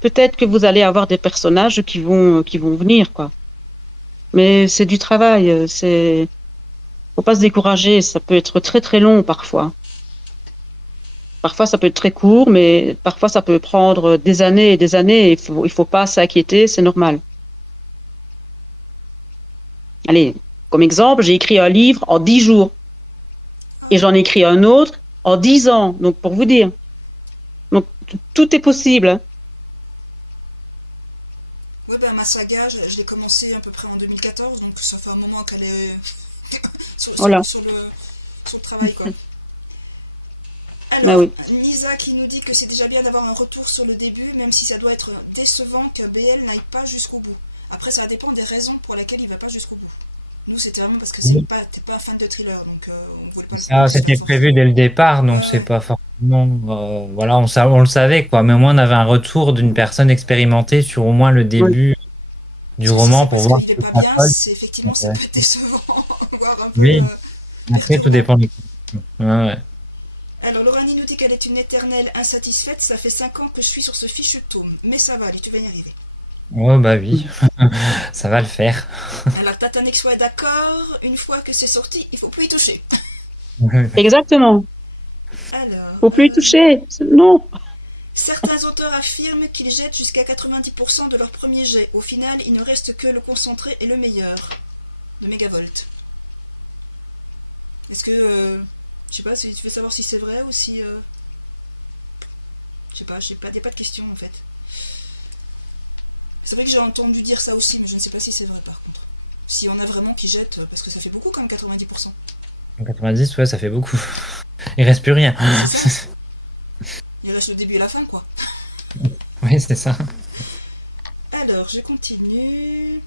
peut-être que vous allez avoir des personnages qui vont venir, quoi. Mais c'est du travail. Faut pas se décourager. Ça peut être très très long parfois. Parfois, ça peut être très court, mais parfois, ça peut prendre des années et des années. Il faut pas s'inquiéter, c'est normal. Allez, comme exemple, j'ai écrit un livre en 10 jours. Et j'en ai écrit un autre en 10 ans. Donc, pour vous dire. Donc, tout est possible. Hein. Oui, ben, ma saga, je l'ai commencé à peu près en 2014, donc ça fait un moment qu'elle est Voilà. sur le travail, quoi. Alors, Ah oui. Lisa qui nous dit que c'est déjà bien d'avoir un retour sur le début, même si ça doit être décevant que BL n'aille pas jusqu'au bout. Après, ça dépend des raisons pour lesquelles il ne va pas jusqu'au bout. Nous, c'était vraiment parce que t'es pas fan de thriller, donc on voulait pas le Ça, c'était prévu dès le départ, donc c'est pas forcément. Voilà, on le savait, quoi. Mais au moins, on avait un retour d'une personne expérimentée sur au moins le début du roman pour voir. Parce qu'il est pas bien, c'est effectivement, ça peut être décevant. Voir un peu, Oui, après, tout dépend des questions. Ouais. Alors, Loranie nous dit qu'elle est une éternelle insatisfaite. Ça fait 5 ans que je suis sur ce fichu tome. Mais ça va aller, tu vas y arriver. Oh, bah oui, ça va le faire. Alors, Tatanexo est d'accord. Une fois que c'est sorti, il faut plus y toucher. Exactement. Alors, Faut plus y toucher. Non. certains auteurs affirment qu'ils jettent jusqu'à 90% de leur premier jet. Au final, il ne reste que le concentré et le meilleur de Megavolt. Est-ce que... je sais pas, si tu veux savoir si c'est vrai ou si... je sais pas, il n'y a pas de question en fait. C'est vrai que j'ai entendu dire ça aussi, mais je ne sais pas si c'est vrai par contre. Si on a vraiment qui jettent, parce que ça fait beaucoup quand même 90%. 90, ouais, ça fait beaucoup. Il reste plus rien. Il reste le début et la fin, quoi. Oui, c'est ça. Alors, je continue.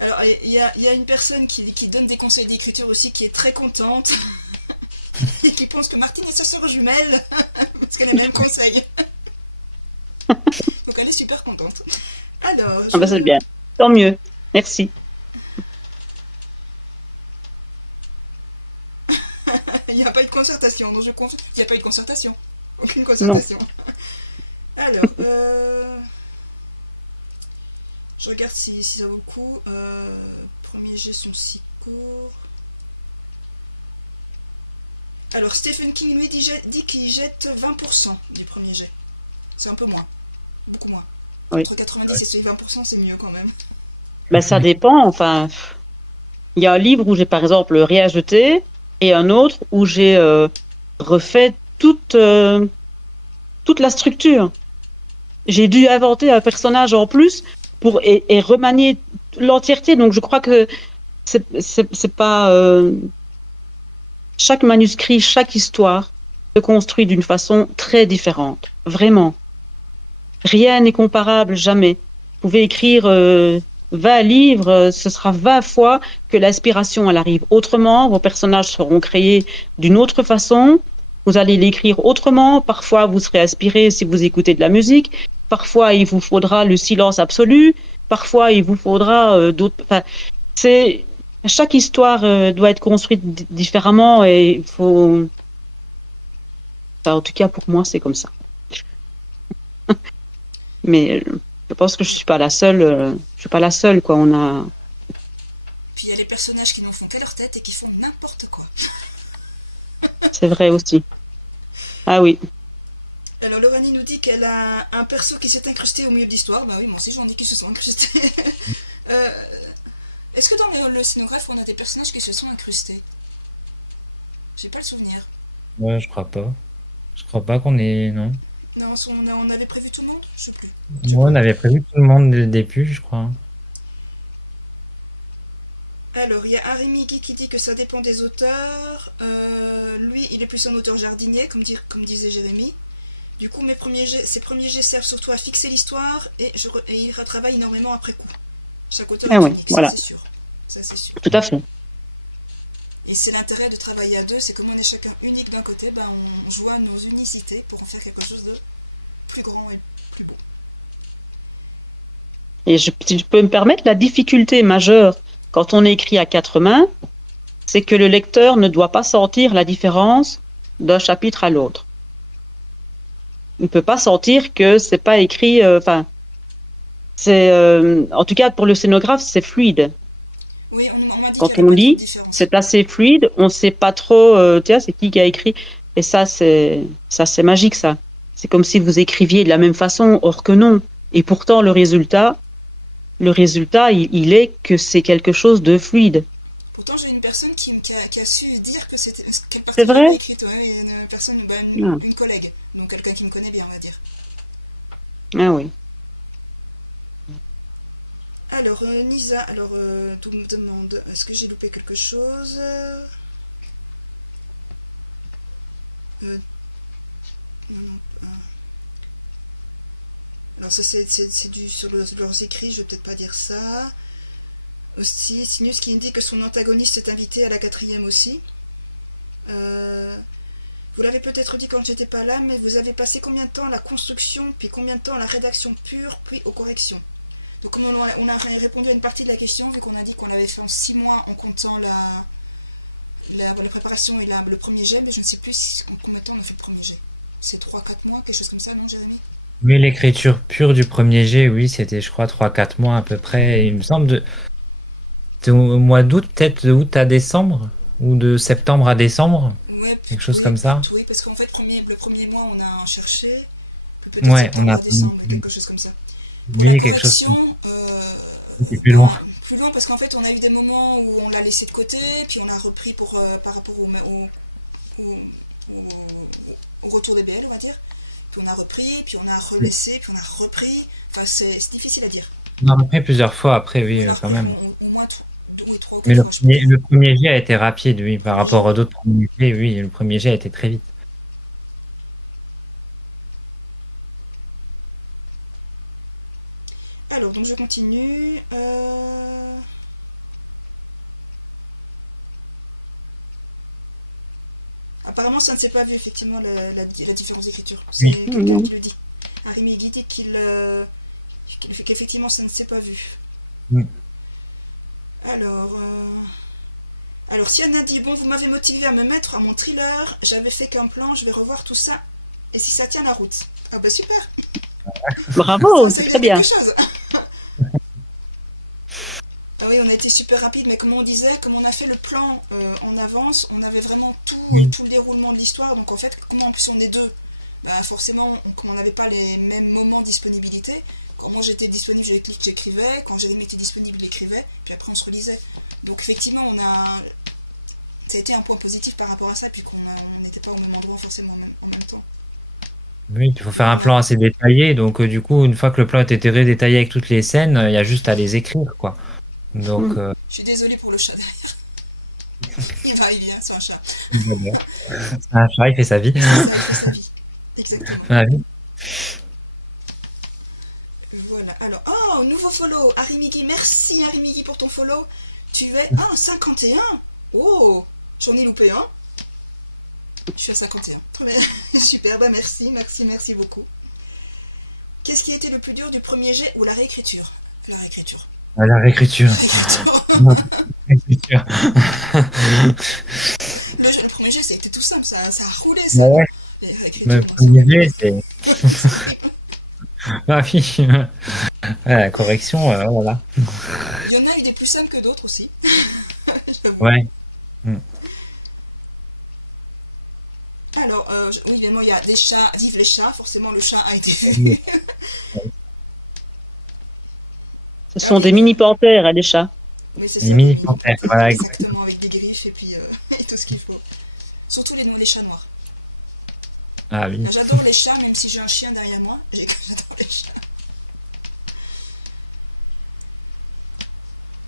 Alors, il y a une personne qui donne des conseils d'écriture aussi, qui est très contente. Et qui pense que Martine est sa sœur jumelle, parce qu'elle a les mêmes conseils. Donc elle est super contente. Alors, Ah bah c'est bien. Tant mieux. Merci. il n'y a pas eu de concertation, donc je confie. Il n'y a pas eu de concertation. Aucune concertation. Non. Alors, je regarde si ça vaut le coup. Premier jet sont si courts. Alors, Stephen King, lui, dit qu'il jette 20% du premier jet. C'est un peu moins. Beaucoup moins. Oui. Entre 90 et 20%, c'est mieux quand même. Ben, ça dépend. Enfin, il y a un livre où j'ai, par exemple, rien jeté et un autre où j'ai refait toute la structure. J'ai dû inventer un personnage en plus et remanier l'entièreté. Donc, je crois que c'est pas... chaque manuscrit, chaque histoire se construit d'une façon très différente. Vraiment. Rien n'est comparable, jamais. Vous pouvez écrire 20 livres, ce sera 20 fois que l'inspiration elle arrive. Autrement, vos personnages seront créés d'une autre façon. Vous allez l'écrire autrement. Parfois, vous serez inspiré si vous écoutez de la musique. Parfois, il vous faudra le silence absolu. Parfois, il vous faudra d'autres... Enfin, chaque histoire doit être construite différemment et il faut... Enfin, en tout cas, pour moi, c'est comme ça. Mais je pense que je suis pas la seule. Je suis pas la seule, quoi. On a. Puis y a les personnages qui n'en font qu'à leur tête et qui font n'importe quoi. C'est vrai aussi. Ah oui. Alors Lorani nous dit qu'elle a un perso qui s'est incrusté au milieu de l'histoire. Bah oui, moi aussi j'en dis qu'ils se sont incrustés. Est-ce que dans le scénographe on a des personnages qui se sont incrustés? J'ai pas le souvenir. Ouais, je crois pas. Je crois pas qu'on ait... Non. Non, on avait prévu tout le monde? Je sais plus. Moi, on avait prévu tout le monde dès le début, je crois. Alors, il y a Harry Migi qui dit que ça dépend des auteurs. Lui, il est plus un auteur jardinier, comme disait Jérémy. Du coup, ses premiers jets servent surtout à fixer l'histoire et il retravaille énormément après coup. Chaque auteur Ah est oui, unique, voilà. ça c'est sûr. Ça, c'est sûr. Tout à fait. Et c'est l'intérêt de travailler à deux, c'est comme on est chacun unique d'un côté, ben on joue à nos unicités pour en faire quelque chose de plus grand et plus beau. Et si je peux me permettre, la difficulté majeure quand on écrit à 4 mains, c'est que le lecteur ne doit pas sentir la différence d'un chapitre à l'autre. Il ne peut pas sentir que c'est pas écrit. En tout cas pour le scénographe, c'est fluide. Oui, on m'a dit Quand qu'il y avait on pas trop de lit, différence. c'est assez fluide. On ne sait pas trop. Tiens, c'est qui a écrit. Et ça, c'est magique, ça. C'est comme si vous écriviez de la même façon, or que non. Et pourtant, le résultat, il est que c'est quelque chose de fluide. Pourtant, j'ai une personne qui a su dire que c'était quelle partie C'est vrai j'avais écrite. Ouais, une personne, une collègue, donc quelqu'un qui me connaît bien, on va dire. Ah oui. Alors, Nisa, tout me demande, est-ce que j'ai loupé quelque chose? Non, non. Alors, ça, c'est sur leurs écrits, je vais peut-être pas dire ça. Aussi, Sinus qui indique que son antagoniste est invité à la 4e aussi. Vous l'avez peut-être dit quand j'étais pas là, mais vous avez passé combien de temps à la construction, puis combien de temps à la rédaction pure, puis aux corrections? Donc on a répondu à une partie de la question, vu qu'on a dit qu'on l'avait fait en 6 mois en comptant la préparation et le premier jet, mais je ne sais plus combien de temps on a fait le premier jet. C'est 3-4 mois, quelque chose comme ça, non Jérémy? Oui, l'écriture pure du premier jet, oui, c'était, je crois, 3-4 mois à peu près. Il me semble au mois d'août, peut-être de août à décembre, ou de septembre à décembre, Ouais, quelque chose comme ça. Oui, parce qu'en fait, le premier mois, on a cherché, peut-être Ouais, septembre on a à décembre, quelque chose comme ça. Pour oui, la quelque chose correction, qui est plus loin. plus loin parce qu'en fait, on a eu des moments où on l'a laissé de côté, puis on l'a repris par rapport au retour des BL, on va dire. Puis on a repris, puis on a relaissé, puis on a repris. Enfin, c'est difficile à dire. On a repris plusieurs fois après, oui, On a quand même. au moins 2 ou 3 ou 4 Mais fois, je pense. le premier jet a été rapide, oui, par rapport à d'autres premiers jets, oui, le premier jet a été très vite. Alors, donc je continue. Apparemment, ça ne s'est pas vu, effectivement, la différence d'écriture. C'est Oui. quelqu'un qui le dit. Harry Migi dit qu'effectivement, ça ne s'est pas vu. Mm. Alors, Siana dit, bon, vous m'avez motivé à me mettre à mon thriller, j'avais fait qu'un plan, je vais revoir tout ça, et si ça tient la route. Ah bah super. Bravo, Ça c'est veut très dire bien. quelque chose. Ah oui, on a été super rapide, mais comme on disait, comme on a fait le plan en avance, on avait vraiment tout le déroulement de l'histoire. Donc en fait, comme en plus on est deux, bah forcément, comme on n'avait pas les mêmes moments de disponibilité, quand moi j'étais disponible, j'écrivais, quand Jérémy était disponible, il écrivait, puis après on se relisait. Donc effectivement, ça a été un point positif par rapport à ça, puis qu'on n'était pas au même endroit forcément en même temps. Oui, il faut faire un plan assez détaillé, donc du coup, une fois que le plan était très détaillé avec toutes les scènes, il y a juste à les écrire, quoi. Donc, Je suis désolée pour le chat derrière. Il vient, c'est un chat. un chat, il fait sa vie. C'est ça, il fait sa vie. Exactement. Ah oui. Voilà, alors, oh, nouveau follow, Harimigi, merci Harimigi pour ton follow. Tu es 51. Oh, j'en ai loupé un. Je suis à 51. Très bien, super, bah merci beaucoup. Qu'est-ce qui a été le plus dur du premier jet ou la réécriture? La réécriture. Ah, la réécriture. Réécriture. Le premier jet, ça a été tout simple, ça a roulé, ça. Ouais. Le premier jet, c'est... Ah oui. Ouais, la correction, voilà. Il y en a eu des plus simples que d'autres aussi. Ouais. Alors, oui, évidemment, il y a des chats, vive les chats, forcément le chat a été Oui. fait. Ce sont des mini panthères, hein, les chats. Oui, c'est Les ça, mini panthères, voilà, exactement, avec des griffes et puis et tout ce qu'il faut. Surtout les chats noirs. Ah oui. J'adore les chats, même si j'ai un chien derrière moi. J'adore les chats.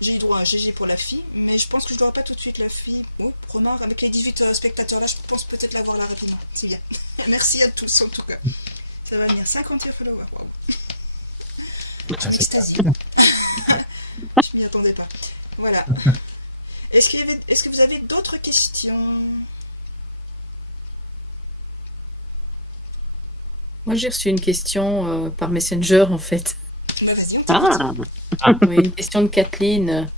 J'ai eu droit à un GG pour la fille, mais je pense que je n'aurai pas tout de suite la fille. Oh, remarque, avec les 18 spectateurs là, je pense peut-être l'avoir là rapidement. C'est bien. Merci à tous, en tout cas. Ça va venir 51 followers. Waouh. Ah, c'est Extasie. Je m'y attendais pas. Voilà. Est-ce que vous avez d'autres questions? Moi, j'ai reçu une question par Messenger, en fait. Bah vas-y, on t'écoute. Oui, une question de Kathleen.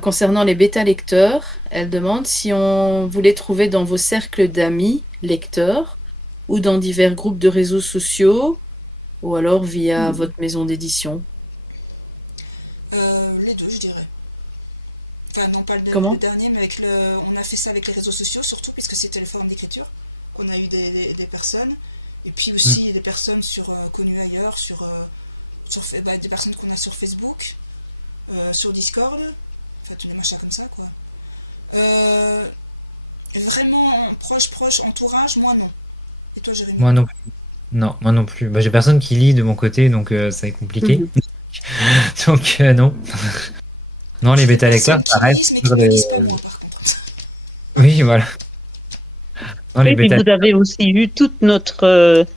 Concernant les bêta-lecteurs, elle demande si on vous les trouvait dans vos cercles d'amis lecteurs ou dans divers groupes de réseaux sociaux ou alors via votre maison d'édition. Les deux, je dirais. Enfin, non pas le Comment dernier, mais on a fait ça avec les réseaux sociaux, surtout puisque c'était le forum d'écriture. On a eu des personnes, et puis aussi des personnes connues ailleurs, des personnes qu'on a sur Facebook, sur Discord, enfin tous les machins comme ça, quoi. Vraiment proche, entourage, moi non. Et toi, Jérémy? Moi non plus. Non, moi non plus. Bah, j'ai personne qui lit de mon côté, donc ça est compliqué. Donc non. Non, les bêta lecteurs, ça reste. Mais qui ne lisent pas moi, par contre. Oui, voilà. Non, les Et puis bêta vous avez aussi eu tout notre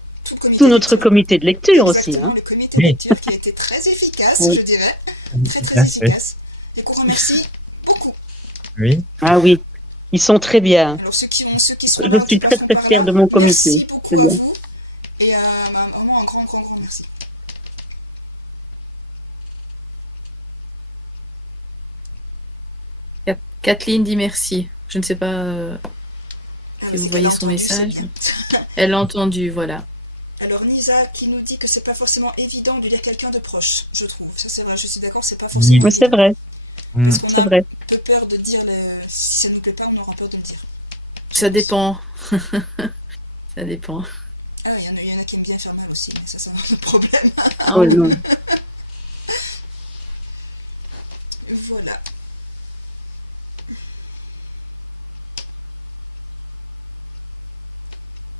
comité de lecture aussi. Hein. Le comité de lecture qui a été très efficace, je dirais. Très efficace. Et qu'on remercie beaucoup. Oui. Ah oui, ils sont très bien. Alors ceux qui sont Je suis très très fière de mon comité. Merci beaucoup à vous. Et vraiment un grand merci. Kathleen dit merci. Je ne sais pas si vous voyez son message. Elle l'a entendu, voilà. Alors Nisa qui nous dit que c'est pas forcément évident de lire quelqu'un de proche, je trouve. Ça c'est vrai, je suis d'accord, c'est pas forcément. Oui, c'est vrai. Parce qu'on c'est a vrai. un peu peur de dire, si ça nous plaît pas, on aura peur de le dire. Ça dépend. Ça dépend. Ah, il y en a qui aiment bien faire mal aussi, mais ça c'est un problème. Ah, oui. non. Voilà.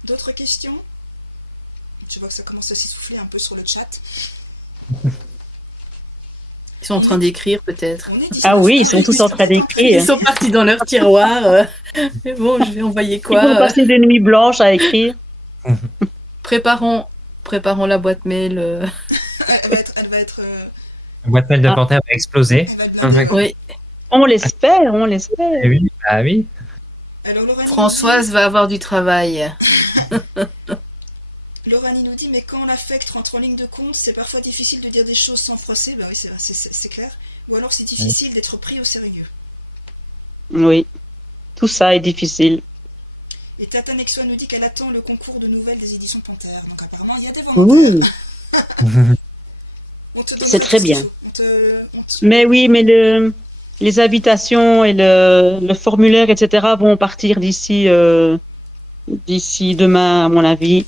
D'autres questions? Je vois que ça commence à s'essouffler un peu sur le chat. Ils sont en train d'écrire peut-être. Ah oui, ils sont tous en train d'écrire. Ils sont partis dans leur tiroir. Mais bon, je vais envoyer quoi? Ils vont passer des nuits blanches à écrire. Préparons la boîte mail. Elle va être. La boîte mail de Panthère va exploser. Oui. On l'espère, on l'espère. Eh oui, ah oui. Alors, Françoise va avoir du travail. Lorani nous dit, mais quand l'affect rentre en ligne de compte, c'est parfois difficile de dire des choses sans froisser. Bah oui, c'est clair. Ou alors c'est difficile d'être pris au sérieux. Oui, tout ça est difficile. Et Tata Nexo nous dit qu'elle attend le concours de nouvelles des éditions Panthère. Donc apparemment, il y a des volontaires. C'est très bien. Mais oui, mais les invitations et le formulaire, etc. vont partir d'ici demain, à mon avis.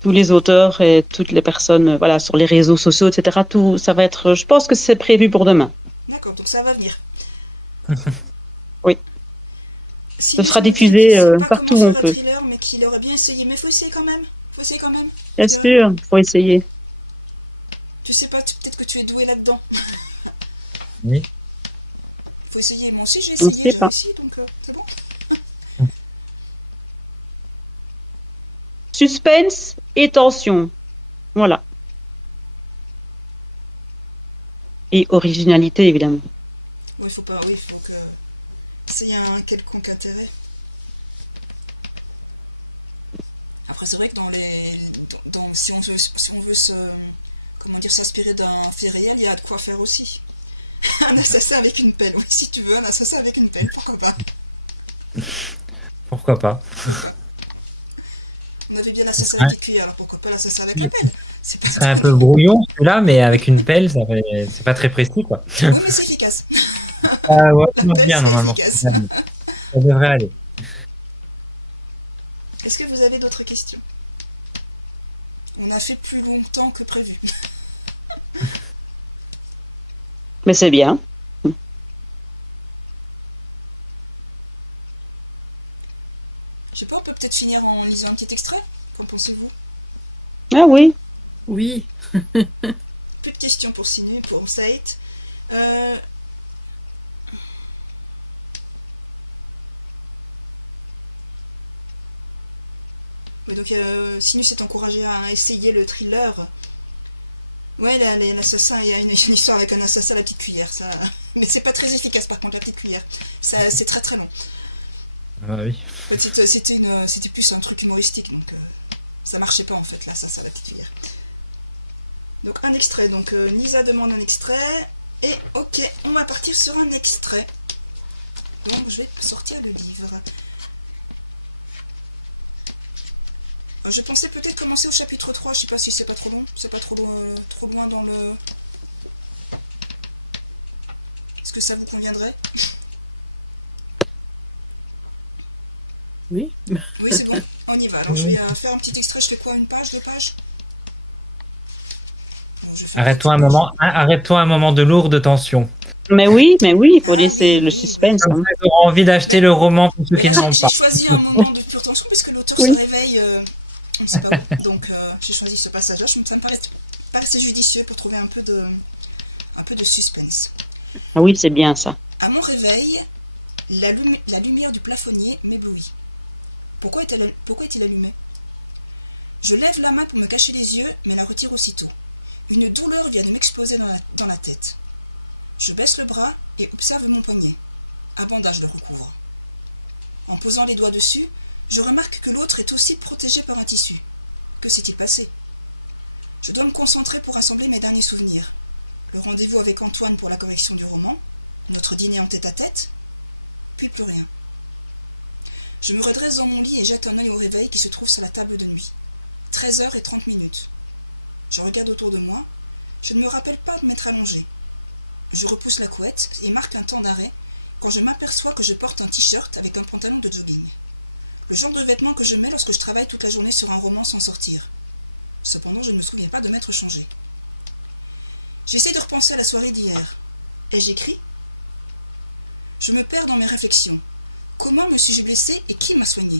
Tous les auteurs et toutes les personnes, voilà, sur les réseaux sociaux, etc. Tout, ça va être. Je pense que c'est prévu pour demain. D'accord, donc ça va venir. Oui. Ce sera diffusé partout où on peut. Thriller, mais qu'il aurait bien essayé. Mais faut essayer quand même. Bien sûr, il faut essayer. Tu sais pas, peut-être que tu es doué là-dedans. Oui. Faut essayer. Moi aussi, j'ai On essayé. sait pas. Réussi, donc c'est bon. Suspense et tension. Voilà. Et originalité, évidemment. Oui, faut que s'il y a un quelconque intérêt. Après, c'est vrai que si on veut s'inspirer d'un fait réel, il y a de quoi faire aussi. Un assassin avec une pelle. Oui, si tu veux, un assassin avec une pelle, pourquoi pas. Pourquoi pas. On avait bien l'assassin avec des cuillères, alors pourquoi pas l'assassin avec la pelle? C'est un peu brouillon celui-là, mais avec une pelle, c'est pas très précis, quoi. Oui, mais c'est efficace. Ouais, ça marche L'appel, bien c'est normalement. efficace. Ça devrait aller. Est-ce que vous avez d'autres questions? On a fait plus longtemps que prévu. Mais c'est bien. Je sais pas, on peut peut-être finir en lisant un petit extrait. Qu'en pensez-vous? Ah oui. Oui. Plus de questions pour Sinu, pour Saït. Euh, Oui, donc Sinus est encouragé à essayer le thriller. Ouais, l'assassin, il y a une histoire avec un assassin à la petite cuillère, ça. Mais c'est pas très efficace par contre, la petite cuillère. C'est très très long. Ah oui. En fait, c'était plus un truc humoristique, donc ça marchait pas en fait, l'assassin à la petite cuillère. Donc un extrait, donc Lisa demande un extrait, et ok, on va partir sur un extrait. Donc je vais sortir le livre. Je pensais peut-être commencer au chapitre 3, je sais pas si c'est pas trop long, c'est pas trop loin dans le... Est-ce que ça vous conviendrait? Oui. Oui, c'est bon, on y va. Alors je vais faire un petit extrait, je fais quoi, une page, 2 pages? Bon, je fais Arrête-toi un peut-être- moment. Arrête-toi un moment de lourde tension. Mais oui, il faut Ah laisser oui, le oui, suspense. Comme Hein. ça, ils auront envie d'acheter le roman pour ceux Mais qui là, ne l'ont j'ai pas. choisi un moment de pure tension parce que l'auteur se Oui. réveille, on ne sait pas où. Donc j'ai choisi ce passage-là, ça me paraît pas assez judicieux pour trouver un peu de suspense. Ah oui, c'est bien ça. À mon réveil, la lumière du plafonnier m'éblouit. Pourquoi est-il allumé? Je lève la main pour me cacher les yeux, mais la retire aussitôt. Une douleur vient de m'exploser dans la tête. Je baisse le bras et observe mon poignet. Un bandage le recouvre. En posant les doigts dessus, je remarque que l'autre est aussi protégé par un tissu. Que s'est-il passé? Je dois me concentrer pour rassembler mes derniers souvenirs. Le rendez-vous avec Antoine pour la correction du roman, notre dîner en tête-à-tête, puis plus rien. Je me redresse dans mon lit et jette un œil au réveil qui se trouve sur la table de nuit. 13h30. Je regarde autour de moi. Je ne me rappelle pas de m'être allongé. Je repousse la couette et marque un temps d'arrêt quand je m'aperçois que je porte un t-shirt avec un pantalon de jogging. Le genre de vêtements que je mets lorsque je travaille toute la journée sur un roman sans sortir. Cependant, je ne me souviens pas de m'être changé. J'essaie de repenser à la soirée d'hier. Ai-je écrit? Je me perds dans mes réflexions. Comment me suis-je blessé et qui m'a soigné?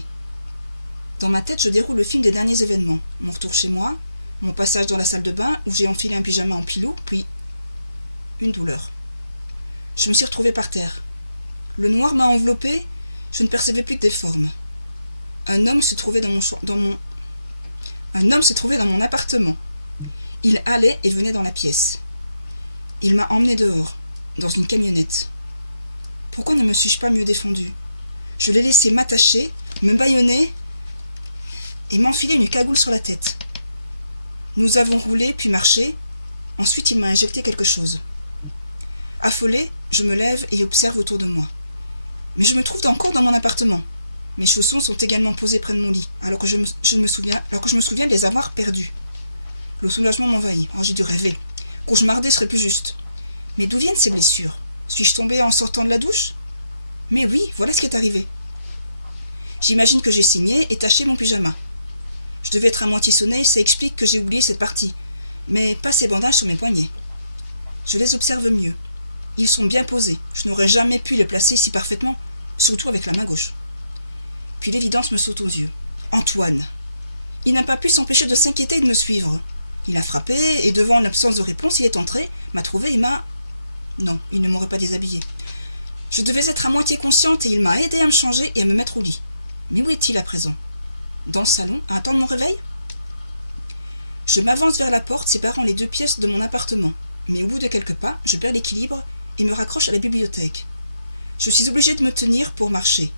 Dans ma tête, je déroule le film des derniers événements. Mon retour chez moi, mon passage dans la salle de bain où j'ai enfilé un pyjama en pilot, puis une douleur. Je me suis retrouvée par terre. Le noir m'a enveloppé, je ne percevais plus des formes. Un homme se trouvait dans mon appartement. Il allait et venait dans la pièce. Il m'a emmené dehors, dans une camionnette. Pourquoi ne me suis-je pas mieux défendue? Je l'ai laissé m'attacher, me bâillonner et m'enfiler une cagoule sur la tête. Nous avons roulé puis marché. Ensuite, il m'a injecté quelque chose. Affolée, je me lève et observe autour de moi. Mais je me trouve encore dans mon appartement. Mes chaussons sont également posés près de mon lit, alors que je me souviens de les avoir perdus. Le soulagement m'envahit. Oh, j'ai dû rêver. Cauchemarder serait plus juste. Mais d'où viennent ces blessures? Suis-je tombée en sortant de la douche? Mais oui, voilà ce qui est arrivé. J'imagine que j'ai signé et taché mon pyjama. Je devais être à moitié sonné, ça explique que j'ai oublié cette partie. Mais pas ces bandages sur mes poignets. Je les observe mieux. Ils sont bien posés. Je n'aurais jamais pu les placer si parfaitement, surtout avec la main gauche. Puis l'évidence me saute aux yeux. Antoine. Il n'a pas pu s'empêcher de s'inquiéter et de me suivre. Il a frappé et devant l'absence de réponse, il est entré, m'a trouvé et m'a... Non, il ne m'aurait pas déshabillé. Je devais être à moitié consciente et il m'a aidé à me changer et à me mettre au lit. Mais où est-il à présent? Dans le salon, à attendre mon réveil? Je m'avance vers la porte séparant les 2 pièces de mon appartement. Mais au bout de quelques pas, je perds l'équilibre et me raccroche à la bibliothèque. Je suis obligée de me tenir pour marcher.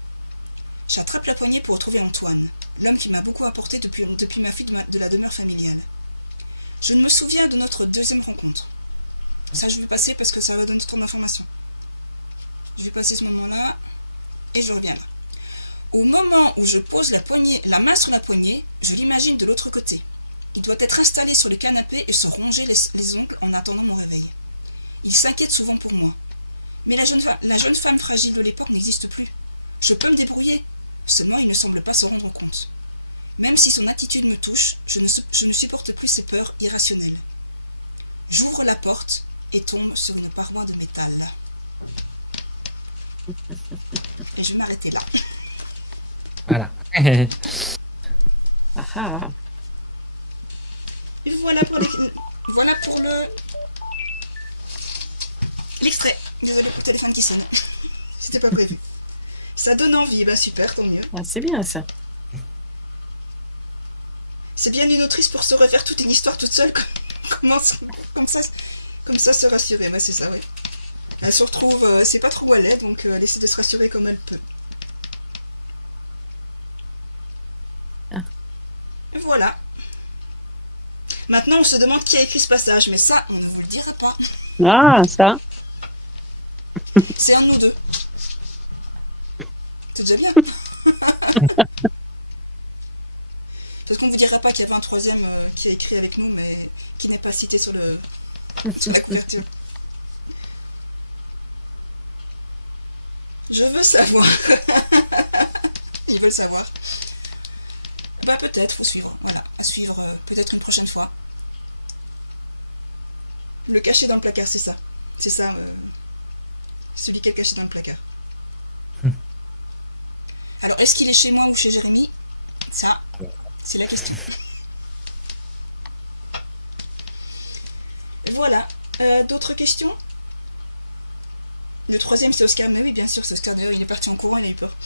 J'attrape la poignée pour retrouver Antoine, l'homme qui m'a beaucoup apporté depuis ma fuite de la demeure familiale. Je me souviens de notre 2e rencontre. Ça, je vais passer parce que ça va donner trop d'informations. Je vais passer ce moment-là et je reviens là. Au moment où je pose la main sur la poignée, je l'imagine de l'autre côté. Il doit être installé sur le canapé et se ronger les ongles en attendant mon réveil. Il s'inquiète souvent pour moi. Mais la jeune femme fragile de l'époque n'existe plus. Je peux me débrouiller. Seulement, il ne semble pas s'en rendre compte. Même si son attitude me touche, je ne supporte plus ses peurs irrationnelles. J'ouvre la porte et tombe sur une paroi de métal. Et je vais m'arrêter là. Voilà. Ah ah. Et voilà pour l'extrait. Désolé pour le téléphone qui sonne. C'était pas prévu. Ça donne envie, ben super, tant mieux. Ah, c'est bien ça. C'est bien une autrice pour se refaire toute une histoire toute seule, comme ça se rassurer, ben c'est ça, oui. Elle se retrouve, elle sait pas trop où elle est, donc elle essaie de se rassurer comme elle peut. Ah. Et voilà. Maintenant, on se demande qui a écrit ce passage, mais ça, on ne vous le dira pas. Ah, ça. C'est un de nous deux. C'est déjà bien. Parce qu'on ne vous dira pas qu'il y avait un troisième qui a écrit avec nous, mais qui n'est pas cité sur la couverture. Je veux savoir. Ils veulent savoir. Bah peut-être, faut suivre. Voilà, à suivre peut-être une prochaine fois. Le cacher dans le placard, c'est ça. C'est ça, celui qui est caché dans le placard. Alors, est-ce qu'il est chez moi ou chez Jérémy? Ça, c'est la question. Voilà. D'autres questions? Le troisième, c'est Oscar. Mais oui, bien sûr, c'est Oscar. D'ailleurs, il est parti en courant, il a eu peur.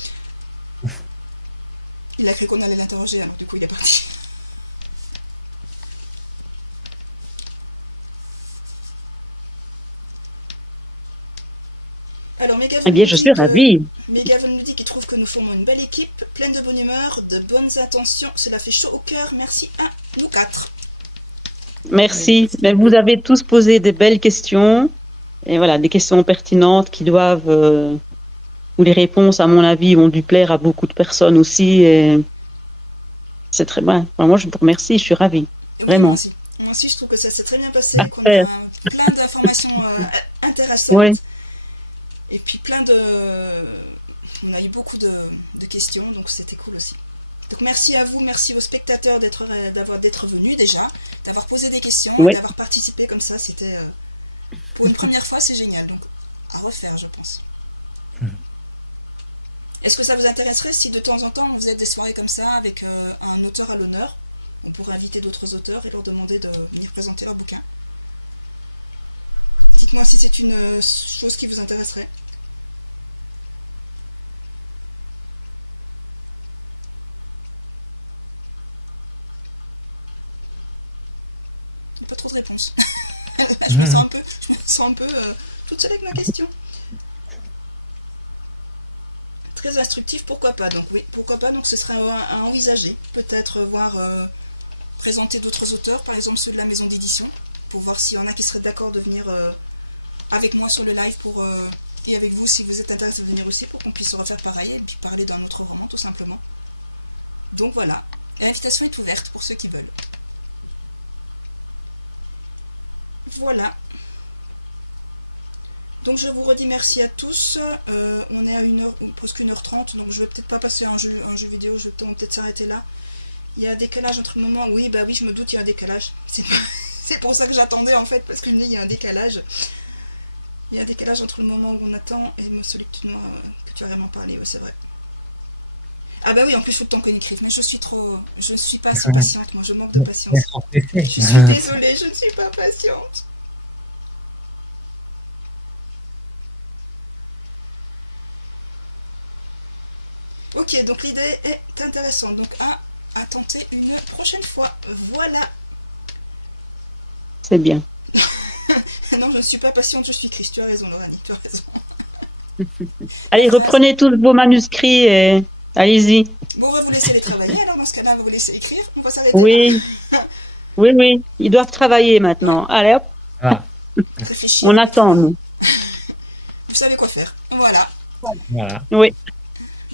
Il a cru qu'on allait l'interroger, alors du coup, il est parti. Alors, Eh bien, je suis ravie. Megavan nous dit qu'il trouve que nous formons une belle équipe, pleine de bonne humeur, de bonnes intentions. Cela fait chaud au cœur. Merci à nous quatre. Merci. Mais vous avez tous posé des belles questions. Et voilà, des questions pertinentes qui doivent, où les réponses, à mon avis, ont dû plaire à beaucoup de personnes aussi. Et c'est très bien. Enfin, moi, je vous remercie. Je suis ravie. Vraiment. Moi aussi, je trouve que ça s'est très bien passé, qu'on a plein d'informations intéressantes. Oui. Et puis on a eu beaucoup de questions, donc c'était cool aussi. Donc merci à vous, merci aux spectateurs d'être venus déjà, d'avoir posé des questions, Oui. d'avoir participé comme ça. C'était pour une première fois, c'est génial. Donc à refaire, je pense. Est-ce que ça vous intéresserait si de temps en temps on faisait des soirées comme ça avec un auteur à l'honneur? On pourrait inviter d'autres auteurs et leur demander de venir présenter leur bouquin. Dites-moi si c'est une chose qui vous intéresserait. Pas trop de réponses. Je me sens un peu toute seule avec ma question. Très instructif, pourquoi pas? Donc oui, pourquoi pas? Donc ce serait à envisager. Peut-être voir présenter d'autres auteurs, par exemple ceux de la maison d'édition, pour voir s'il y en a qui seraient d'accord de venir avec moi sur le live et avec vous si vous êtes intéressé de venir aussi, pour qu'on puisse refaire pareil et puis parler d'un autre roman tout simplement. Donc voilà, l'invitation est ouverte pour ceux qui veulent. Voilà. Donc je vous redis merci à tous. On est à presque 1h30, donc je vais peut-être pas passer un jeu vidéo, je vais peut-être s'arrêter là. Il y a un décalage entre le moment. Oui, bah oui, je me doute, il y a un décalage. C'est pour ça que j'attendais en fait, parce qu'il y a un décalage. Il y a un décalage entre le moment où on attend et celui que tu as vraiment parlé, oui, c'est vrai. Ah bah oui, en plus, il faut le temps qu'on écrive. Mais je ne suis pas assez patiente, moi, je manque de patience. Je suis désolée, je ne suis pas patiente. Ok, donc l'idée est intéressante. Donc à tenter une prochaine fois. Voilà. C'est bien. Non, je ne suis pas patiente, je suis Christ. Tu as raison, Loranie, tu as raison. Allez, reprenez tous vos manuscrits et allez-y. Bon, on va vous laisser les travailler. Alors, dans ce cas-là, on va vous laisser écrire. On va s'arrêter. Oui. Oui, oui. Ils doivent travailler maintenant. Allez, hop. Ah, On attend, nous. Vous savez quoi faire. Voilà. voilà. Oui.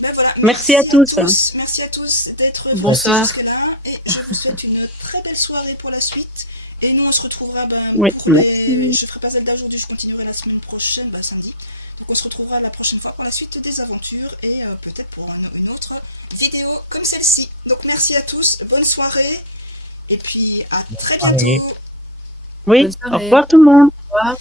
Ben voilà. Merci à tous. Merci à tous d'être Bonsoir. jusque-là. Et je vous souhaite une très belle soirée pour la suite. Et nous, on se retrouvera. Oui, je merci. ferai pas Zelda aujourd'hui, je continuerai la semaine prochaine, samedi. on se retrouvera la prochaine fois pour la suite des aventures et peut-être pour une autre vidéo comme celle-ci. Donc merci à tous, bonne soirée et puis à très bientôt. Oui, Bonne au soirée. revoir tout le monde. Au revoir.